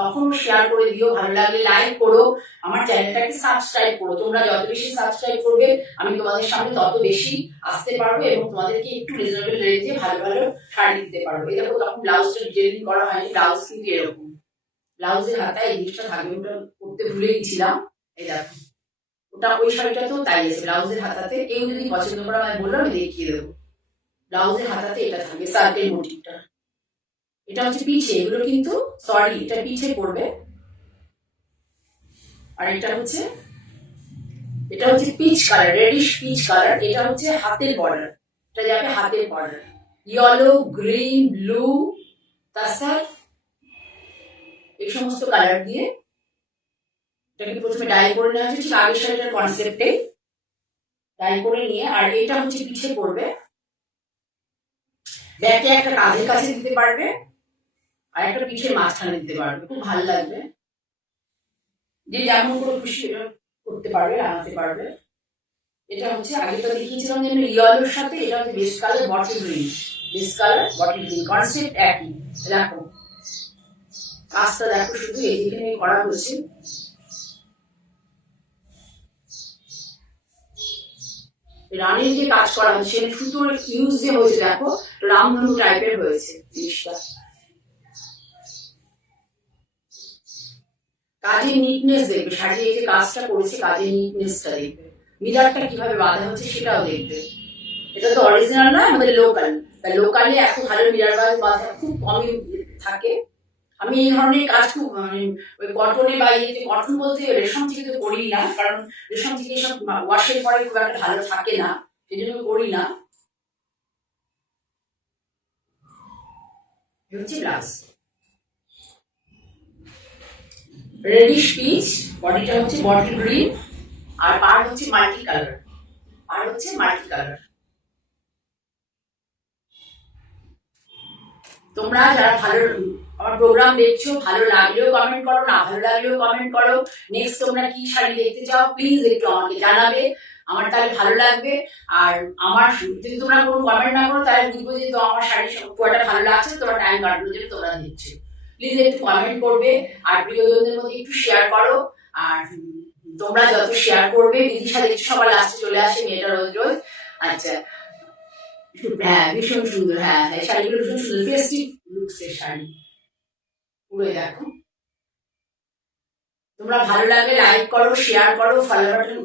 তখন শেয়ার করে দিও, ভালো লাগলে লাইক করো, আমার চ্যানেলটাকে সাবস্ক্রাইব করো। তোমরা যত বেশি সাবস্ক্রাইব করবে আমি তোমাদের সামনে তত বেশি আসতে পারবো এবং তোমাদেরকে একটু রিজনেবল রেঞ্জে ভালো ভালো শাড়ি দিতে পারবো। এই দেখো, তখন ব্লাউজটা ডিজাইনিং করা হয়নি, ব্লাউজ কিন্তু এরকম, ব্লাউজের হাতায় এই জিনিসটা থাকবে, ওটা করতে ভুলে গেছিলাম। এই দেখো, ওটা ওই শাড়িটাতেও তাই আছে, ব্লাউজের হাতাতে কেউ যদি পছন্দ করে আমায় বললো আমি দেখিয়ে দেবো। ব্লাউজের হাতাতে এটা থাকবে সার্কেল মোটিভটা। এটা হচ্ছে পিছে, এগুলো কিন্তু সরি এটা পিছে পড়বে। আর এটা হচ্ছে peach colour, reddish peach colour. এটা হচ্ছে হাতের বর্ডার, এটা যাবে হাতের বর্ডার, ইয়েলো, গ্রিন, ব্লু, তাছাড়া এই সমস্ত কালার দিয়ে এটাকে প্রথমে ডাই করে নেওয়া হচ্ছে, ঠিক আগের শাড়িটার কনসেপ্টে ডাই করে নিয়ে। আর এটা হচ্ছে পিছে পড়বে, ব্যাকে একটা কাঁধের কাছে দিতে পারবে আর একটা পিঠের মাঝখানে দিতে পারবে, খুব ভালো লাগবে। যে যেমন করে খুশি এটা করতে পারবে, আনাতে পারবে। এটা হচ্ছে আগেটা দেখিয়েছিলাম যে ইয়েলোর সাথে, এটা হচ্ছে base colour bottle green, base colour bottle green, concept একই। দেখো কাজটা দেখো, শুধু এইখানে করা হয়েছে। রানীর যে কাজ করা হচ্ছে, সুতোর ইউজ যে হয়েছে, দেখো রামধনু টাইপের হয়েছে জিনিসটা। কাজের নিটনেস দেখবে, শাড়ি এই যে কাজটা করেছে কাজের নিটনেসটা দেখবে, মিরারটা কিভাবে বাঁধা হচ্ছে সেটাও দেখবে। এটা তো অরিজিনাল না, আমাদের লোকাল, তাই লোকালে এত ভালো মিরার বাঁধা খুব কমই থাকে। আমি এই ধরনের কাজ খুব মানে ওই কটনে বা ইয়েতে, কটন বলতে রেশম থেকে তো করি না, কারণ রেশম থেকে সব ওয়াশের পরে খুব একটা ভালো থাকে না, সেই জন্য করি না। হচ্ছে ব্লাউজ রেডিশ পিচ, বডিটা হচ্ছে বটল গ্রিন, আর পার হচ্ছে মাল্টি কালার, তোমরা যারা ভালো আমার প্রোগ্রাম দেখছো, ভালো লাগলেও কমেন্ট করো, না ভালো লাগলেও কমেন্ট করো। নেক্সট তোমরা কি শাড়ি দেখতে চাও প্লিজ একটু আমাকে জানাবে, আমার তাহলে ভালো লাগবে। আর আমার যদি তোমরা কোনো কমেন্ট না করো তাহলে বুঝবো যে তো আমার শাড়ি খুব একটা ভালো লাগছে, তোমরা টাইম কাটলো জন্য তোমরা দিচ্ছো। প্লিজ একটু কমেন্ট করবে আর প্রিয়জনদের মধ্যে একটু শেয়ার করো। আর তোমরা যত শেয়ার করবে, বিদিশা দেখছো সবার লাস্টে চলে আসে মেয়েটা রোজ রোজ। আচ্ছা হ্যাঁ, ভীষণ সুন্দর, হ্যাঁ হ্যাঁ শাড়িগুলো ভীষণ সুন্দর, ফেস্টিভ লুকস এর শাড়ি পুরো। দেখো তোমরা ভালো লাগলে লাইক করো, শেয়ার করো,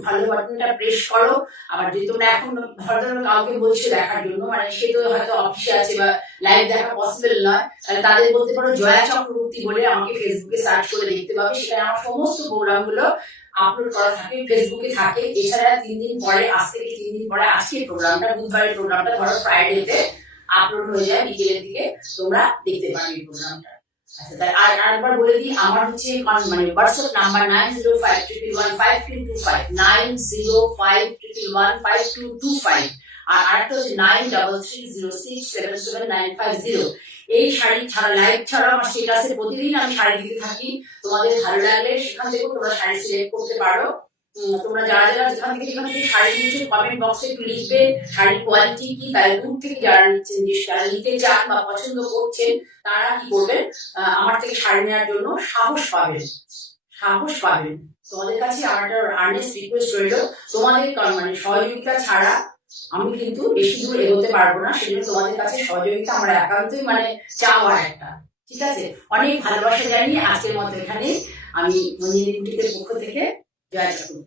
ফলো বাটনটা প্রেস করো। আবার যদি তোমরা এখন হয়তো কাউকে বলছো দেখার জন্য, মানে সে তো হয়তো অফিসে আছে বা লাইভ দেখা পসিবল নয়, তাহলে তাদের বলতে পারো জয়া চক্রবর্তী বলে আমাকে ফেসবুকে সার্চ করে দেখতে পাবে, সেখানে আমার সমস্ত প্রোগ্রামগুলো আপলোড করা থাকে, ফেসবুকে থাকে। এছাড়া 3 দিন পরে, আজ থেকে 3 দিন পরে আজকের প্রোগ্রামটা, বুধবারের প্রোগ্রামটা ধরো ফ্রাইডেতে আপলোড হয়ে যায় বিকেলের দিকে, তোমরা দেখতে পারবে এই প্রোগ্রামটা। আচ্ছা তাই আর আরেকবার বলে দিই, আমার হচ্ছে মানে হোয়াটসঅ্যাপ নাম্বার 9051152225, 9051152225। আর আরেকটা হচ্ছে 9330677950। এই শাড়ি ছাড়া লাইভ ছাড়া আমার স্টেটাসে প্রতিদিন আমি শাড়ি দিতে থাকি। তোমাদের ভালো লাগলে সেখান থেকেও তোমরা শাড়ি সিলেক্ট করতে পারো। তোমরা যারা যারা যেখান থেকে শাড়ি নিচ্ছ কমেন্ট বক্সে একটু লিখবে শাড়ির কোয়ালিটি কি, তাই দূর থেকে যারা নিচ্ছেন, যে যারা নিতে চান বা পছন্দ করছেন, তারা কি করবেন, আমার থেকে শাড়ি নেওয়ার জন্য সাহস পাবেন, সাহস পাবেন। তোমাদের কাছে আমার একটা আর্নেস্ট রিকোয়েস্ট রইল, তোমাদের মানে সহযোগিতা ছাড়া আমি কিন্তু বেশি দূর এগোতে পারবো না। সেজন্য তোমাদের কাছে সহযোগিতা আমার একান্তই মানে চাওয়া একটা। ঠিক আছে, অনেক ভালোবাসা জানিয়ে আজকের মতো এখানে আমি মঞ্জিনী বুটিকের পক্ষ থেকে জয় ঠাকুর।